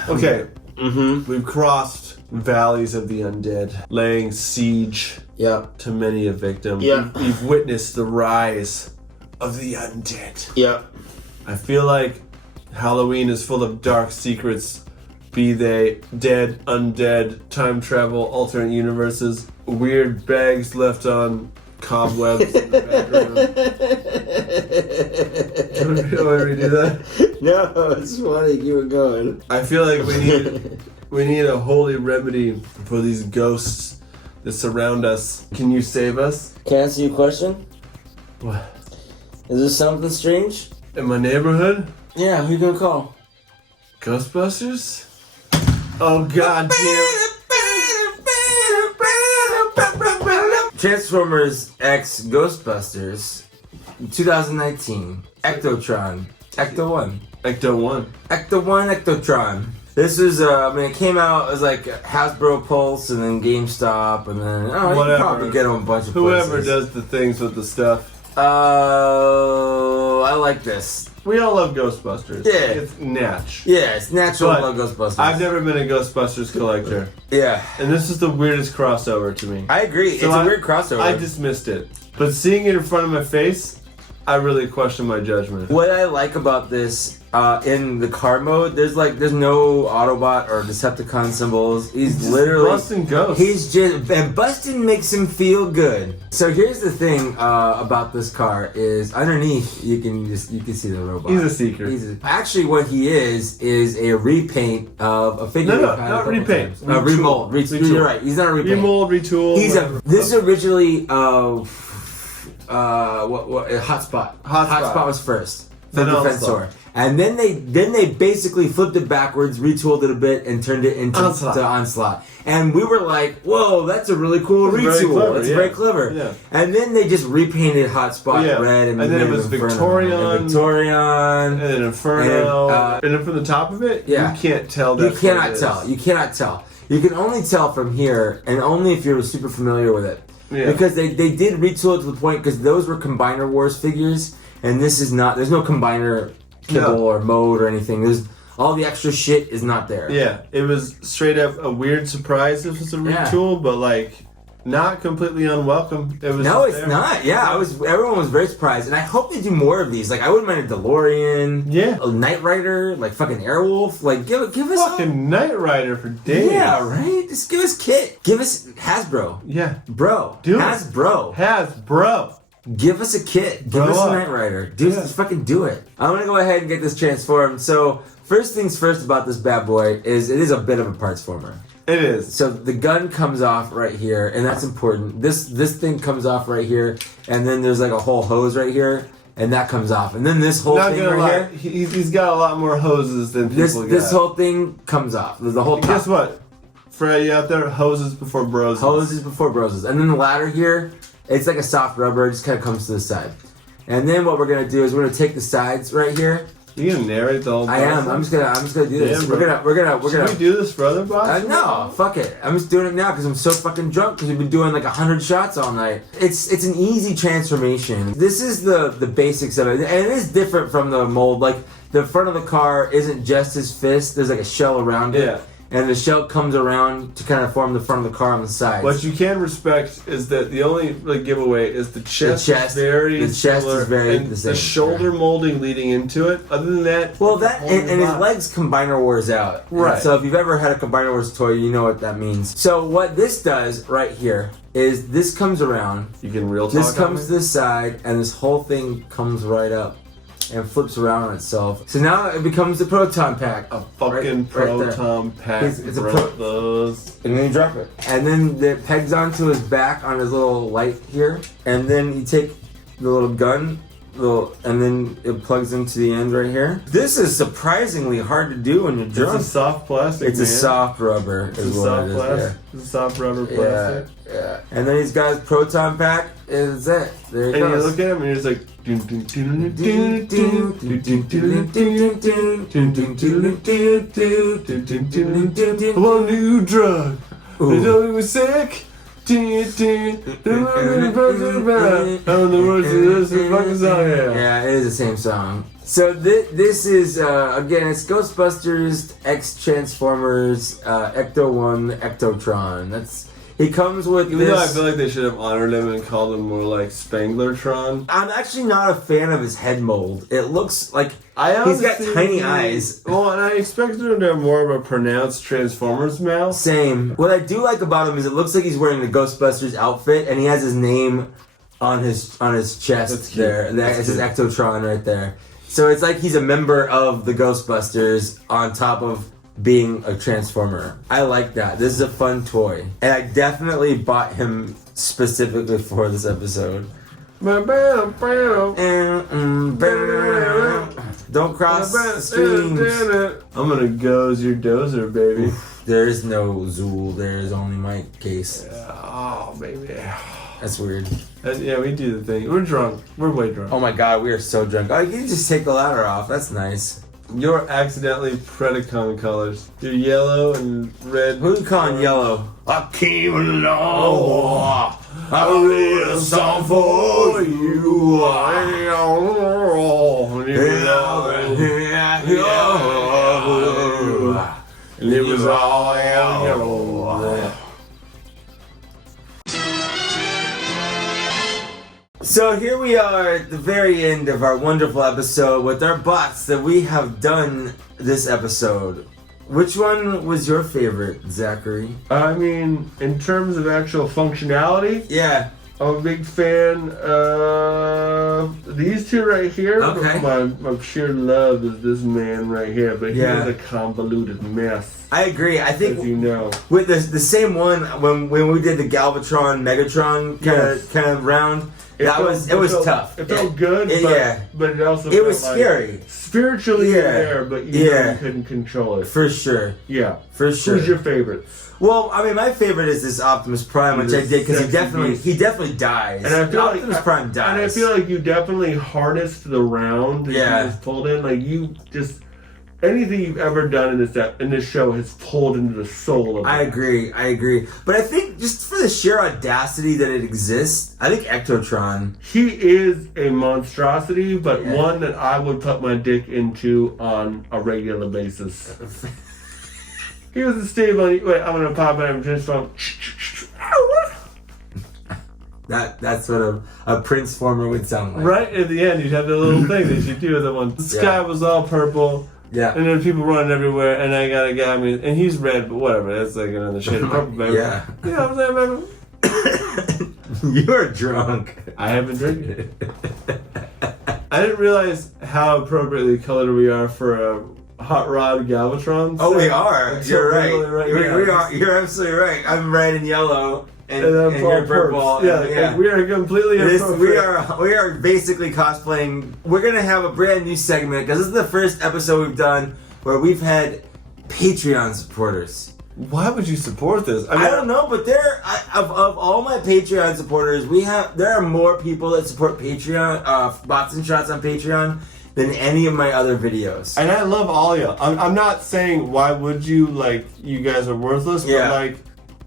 Okay. We've crossed valleys of the undead, laying siege to many a victim. We've witnessed the rise of the undead. I feel like Halloween is full of dark secrets, be they dead, undead, time travel, alternate universes, weird bags left on cobwebs in the background. Do you want to redo that? No, it's funny. Keep it going. I feel like we need a holy remedy for these ghosts that surround us. Can you save us? Can I ask you a question? What? Is there something strange? In my neighborhood? Yeah, who you gonna call? Ghostbusters? Oh god damn. Transformers X Ghostbusters 2019. Ectotron. Ecto 1. Ecto 1. Ecto 1 Ectotron. This was, it came out as like Hasbro Pulse and then GameStop and then, you can probably get them a bunch of Whoever places. does the things with the stuff. I like this. We all love Ghostbusters. Yeah. It's natch. Yeah, it's natural But to love Ghostbusters. I've never been a Ghostbusters collector. Yeah. And this is the weirdest crossover to me. I agree. So it's a weird crossover. I dismissed it. But seeing it in front of my face, I really question my judgment. What I like about this, in the car mode, there's no Autobot or Decepticon symbols. He's literally busting ghosts. And busting makes him feel good. So here's the thing about this car is underneath you can see the robot. He's a seeker. Actually, what he is a repaint of a figure. No, not repaint. Remold. You're right. He's not a repaint. Remold, retool. This is originally Hotspot. Hotspot was first. Then Defensor. And then they basically flipped it backwards, retooled it a bit, and turned it into Onslaught. And we were like, "Whoa, that's a really cool retool. It's very clever." Yeah. And then they just repainted Hotspot red, and then it was Victorion, and then Inferno, and then from the top of it, you can't tell. You cannot tell. You cannot tell. You can only tell from here, and only if you're super familiar with it. Yeah. Because they did retool it to the point because those were Combiner Wars figures, and this is not. There's no Combiner kibble or mode or anything. There's all the extra shit is not there. Yeah, it was straight up a weird surprise. If it's a retool, but like not completely unwelcome. It was it's not. Yeah, everyone was very surprised, and I hope they do more of these. Like I wouldn't mind a DeLorean, a Knight Rider, like fucking Airwolf. Like give us fucking Knight Rider for days. Yeah, right. Just give us Kit. Give us Hasbro. Yeah, bro. Hasbro. Give us a kit. Give us a Knight Rider. Just fucking do it. I'm gonna go ahead and get this transformed. So first things first about this bad boy is it is a bit of a parts former. It is. So the gun comes off right here, and that's important. This thing comes off right here, and then there's like a whole hose right here, and that comes off, and then this whole thing right here. He's got a lot more hoses than people got. This whole thing comes off. The whole top. Guess what? For you out there, hoses before broses. Hoses before broses, and then the ladder here. It's like a soft rubber. It just kind of comes to the side. And then what we're going to do is we're going to take the sides right here. You going to narrate the whole process? I am. I'm just going to do this. Damn, we're going to Should we do this for other boxes? No, fuck it. I'm just doing it now because I'm so fucking drunk because we've been doing like 100 shots all night. It's an easy transformation. This is the basics of it. And it is different from the mold. Like the front of the car isn't just his fist. There's like a shell around it. Yeah. And the shell comes around to kind of form the front of the car on the sides. What you can respect is that the only giveaway is the chest. The chest is very the same. The shoulder molding leading into it. Other than that, well, that and his legs Combiner Wars out. Right. And so if you've ever had a Combiner Wars toy, you know what that means. So what this does right here is this comes around. You can real talk. This comes to this side, and this whole thing comes right up. And flips around on itself. So now it becomes the proton pack. A fucking proton pack. It's a those. And then you drop it. And then it pegs onto his back on his little light here. And then you take the little gun, and then it plugs into the end right here. This is surprisingly hard to do when you're drunk. It's a soft plastic. It's a soft rubber. It's a soft plastic. It's a soft rubber plastic. Yeah. And then he's got his proton pack, and that's it. There he goes. And you look at him and you're just like, I want a new drug. They told me we're sick. I don't know what this fucking song is. Yeah, it is the same song. So this is, again, it's Ghostbusters, X Transformers, Ecto-1, Ectotron. He comes with Even though I feel like they should have honored him and called him more like Spanglertron. I'm actually not a fan of his head mold. It looks like he's got tiny eyes. Well, and I expected him to have more of a pronounced Transformers mouth. Same. What I do like about him is it looks like he's wearing the Ghostbusters outfit, and he has his name on his chest there. It says Ectotron right there. So it's like he's a member of the Ghostbusters on top of being a Transformer. I like that. This is a fun toy. And I definitely bought him specifically for this episode. Don't cross the streams. I'm gonna goze your dozer, baby. Oof, there is no Zool. There is only mikekaess. Oh, baby. That's weird. Yeah, we do the thing. We're drunk. We're way drunk. Oh my god, we are so drunk. Oh, you can just take the ladder off. That's nice. You're accidentally Predacon colors. You're yellow and red. Who you calling yellow? I came along. I wrote a song for you. And it was all yellow. So here we are at the very end of our wonderful episode with our bots that we have done this episode. Which one was your favorite, Zachary? I mean, in terms of actual functionality, Yeah. I'm a big fan of these two right here. Okay. My sheer love is this man right here, but Yeah. he's a convoluted mess, I agree. I as think you know. with the same one when we did the Galvatron Megatron kind of round, it was tough. It felt good, but it also it was felt scary. Like spiritually there, but you know you couldn't control it. For sure. Yeah, For sure. Who's your favorite? Well, I mean, my favorite is this Optimus Prime, which I did because he definitely dies. And I feel Optimus Prime dies. And I feel like you definitely harnessed the round that you just pulled in. Like you just anything you've ever done in this show has pulled into the soul of it. I agree. But I think just for the sheer audacity that it exists, I think Ectotron. He is a monstrosity, but one that I would put my dick into on a regular basis. He was a stable. Wait, I'm gonna pop it. I'm just from. That's what a Prince former would sound like. Right at the end, you'd have the little thing that you do with the one. The sky was all purple. Yeah. And then people running everywhere, and I got a guy, and he's red, but whatever. That's like another shade of purple, baby. Yeah. You know what I'm saying, baby? You're drunk. I have been drinking. I didn't realize how appropriately colored we are for a hot rod Galvatron. Oh, we are. You're right. We now. are. You're absolutely right. I'm red and yellow, and I'm you're purple. Yeah, we are completely appropriate. We are basically cosplaying. We're gonna have a brand new segment because this is the first episode we've done where we've had Patreon supporters. Why would you support this? I don't know, but of all my Patreon supporters, there are more people that support Patreon, bots and shots on Patreon, than any of my other videos. And I love all y'all. I'm not saying why would you, like, you guys are worthless, but like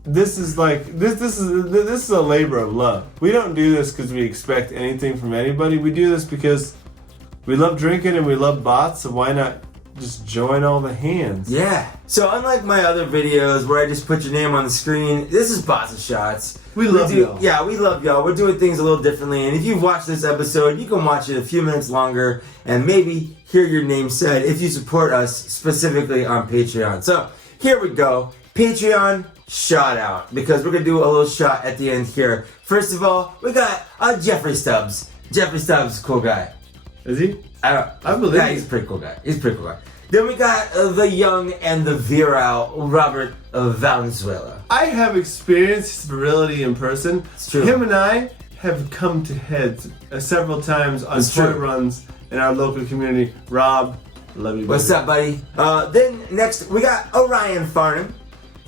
this is a labor of love. We don't do this because we expect anything from anybody. We do this because we love drinking and we love bots, so why not just join all the hands? Yeah. So unlike my other videos where I just put your name on the screen, this is Bots and Shots. We love y'all. Yeah, we love y'all. We're doing things a little differently, and if you've watched this episode, you can watch it a few minutes longer and maybe hear your name said if you support us specifically on Patreon. So here we go. Patreon shout out, because we're gonna do a little shot at the end here. First of all, we got Jeffrey Stubbs. Jeffrey Stubbs, cool guy. Is he? I believe. Yeah, he's a pretty cool guy. Then we got the young and the virile Robert Valenzuela. I have experienced his virility in person. It's true. Him and I have come to heads several times on toy runs in our local community. Rob, love you, buddy. What's up, buddy? Then next we got Orion Farnham.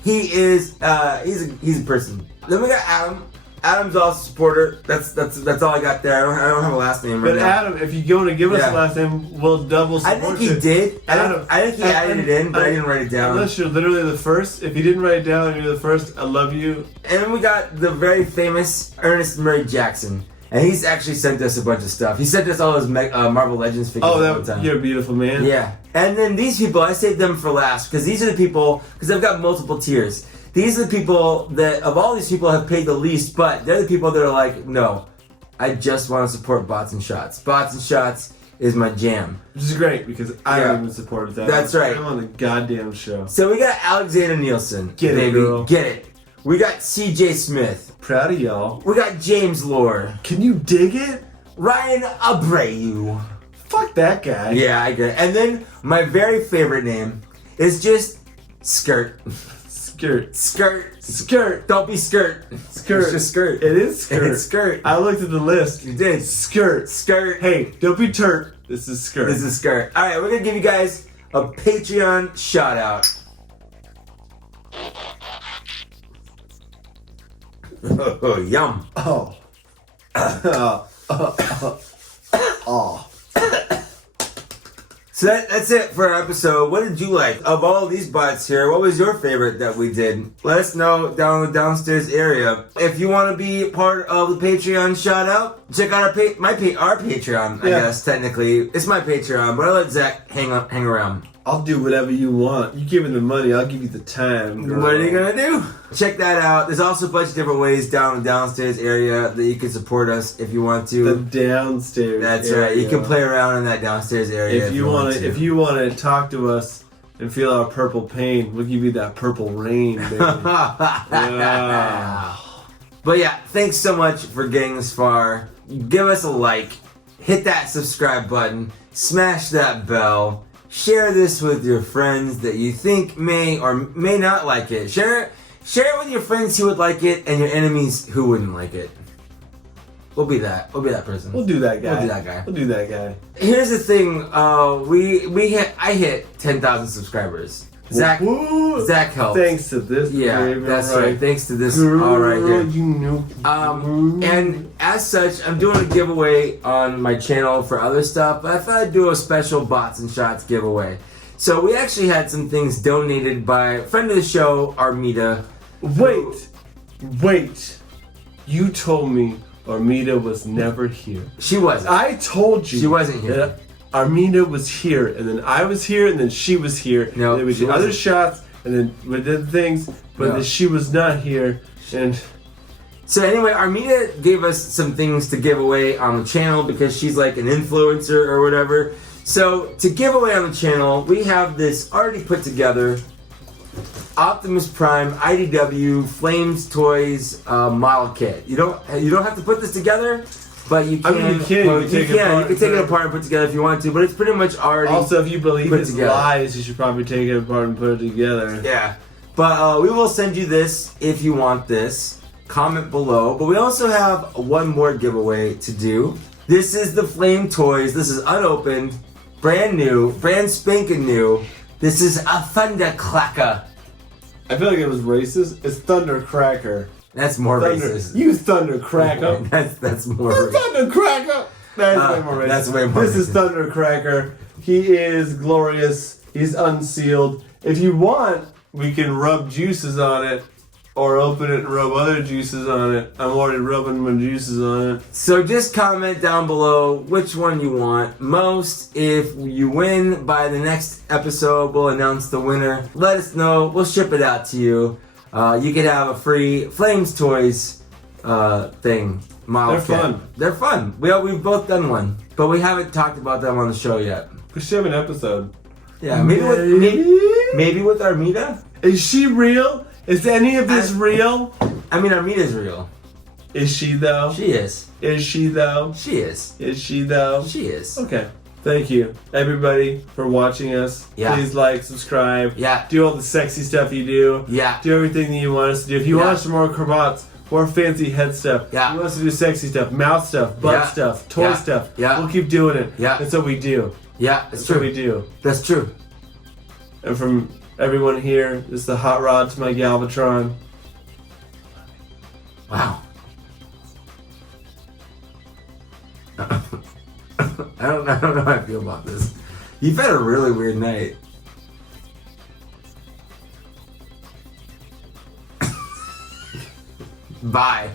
He is he's a person. Then we got Adam. Adam's also a supporter. That's all I got there. I don't have a last name right now. But Adam, if you're going to give us a last name, we'll double support I think he did. Adam, I think he added it in, but I didn't write it down. Unless you're literally the first. If you didn't write it down and you're the first, I love you. And then we got the very famous Ernest Murray Jackson. And he's actually sent us a bunch of stuff. He sent us all his Marvel Legends figures all the time. You're a beautiful man. Yeah. And then these people, I saved them for last, because these are the people, because I've got multiple tiers. These are the people that, of all these people, have paid the least, but they're the people that are like, no, I just want to support Bots and Shots. Bots and Shots is my jam. Which is great, because I don't even support that. That's right. I'm on the goddamn show. So we got Alexander Nielsen. Get it, girl. Get it. We got CJ Smith. Proud of y'all. We got James Lore. Can you dig it? Ryan Abreu. Fuck that guy. Yeah, I get it. And then my very favorite name is just Skirt. Skirt. Don't be skirt. Skirt. It's just skirt. It is skirt. It's skirt. I looked at the list. You did. Skirt. Hey, don't be turt. This is skirt. All right, we're gonna give you guys a Patreon shout out. Oh, yum. Oh. So that's it for our episode. What did you like? Of all these bots here, what was your favorite that we did? Let us know down in the downstairs area. If you want to be part of the Patreon shout out, check out our Patreon, I guess, technically. It's my Patreon, but I'll let Zach hang around. I'll do whatever you want. You give me the money, I'll give you the time, girl. What are you gonna do? Check that out. There's also a bunch of different ways down in the downstairs area that you can support us if you want to. The downstairs That's area. right. You can play around in that downstairs area if you want to talk to us and feel our purple pain, we'll give you that purple rain, baby. Yeah. But yeah, thanks so much for getting this far. Give us a like, hit that subscribe button, smash that bell. Share this with your friends that you think may or may not like it. Share it with your friends who would like it and your enemies who wouldn't like it. We'll be that person. We'll do that guy. We'll do that guy. Here's the thing. I hit 10,000 subscribers. Zach helped. Thanks to this. Yeah, that's right. Thanks to this. All right here. You know. And as such, I'm doing a giveaway on my channel for other stuff. But I thought I'd do a special Bots and Shots giveaway. So we actually had some things donated by a friend of the show, Armida. Wait. You told me Armida was never here. She wasn't. I told you she wasn't here. That Armida was here, and then I was here, and then she was here. No, and then we did other shots, and then we did things, but then she was not here. And so anyway, Armida gave us some things to give away on the channel because she's like an influencer or whatever. So to give away on the channel, we have this already put together Optimus Prime IDW Flames Toys model kit. You don't have to put this together. But you can. I mean, you can take it apart and put it together if you want to, but it's pretty much already. Also, if you believe his lies, you should probably take it apart and put it together. Yeah, but we will send you this if you want this. Comment below. But we also have one more giveaway to do. This is the Flame Toys. This is unopened, brand new, brand spanking new. This is a Thundercracker. I feel like it was racist. It's Thundercracker. That's more racist. You Thundercracker. That's more racist. Thundercracker. That's way more racist. That's way more This is Thundercracker. He is glorious. He's unsealed. If you want, we can rub juices on it or open it and rub other juices on it. I'm already rubbing my juices on it. So just comment down below which one you want most. If you win by the next episode, we'll announce the winner. Let us know. We'll ship it out to you. You could have a free Flames Toys thing. Model kit. Fun. They're fun. We've both done one, but we haven't talked about them on the show yet. We should have an episode. Yeah, maybe with Armida. Is she real? Is any of this real? I mean, Armida's real. Is she though? She is. Is she though? She is. Is she though? She is. Okay. Thank you, everybody, for watching us. Yeah. Please like, subscribe. Yeah. Do all the sexy stuff you do. Yeah. Do everything that you want us to do. If you want some more cravats, more fancy head stuff. Yeah. You want us to do sexy stuff, mouth stuff, butt stuff, toy stuff. Yeah. We'll keep doing it. Yeah. That's what we do. Yeah, That's what we do. That's true. And from everyone here, this is the hot rod to my Galvatron. Wow. I don't know how I feel about this. You've had a really weird night. Bye.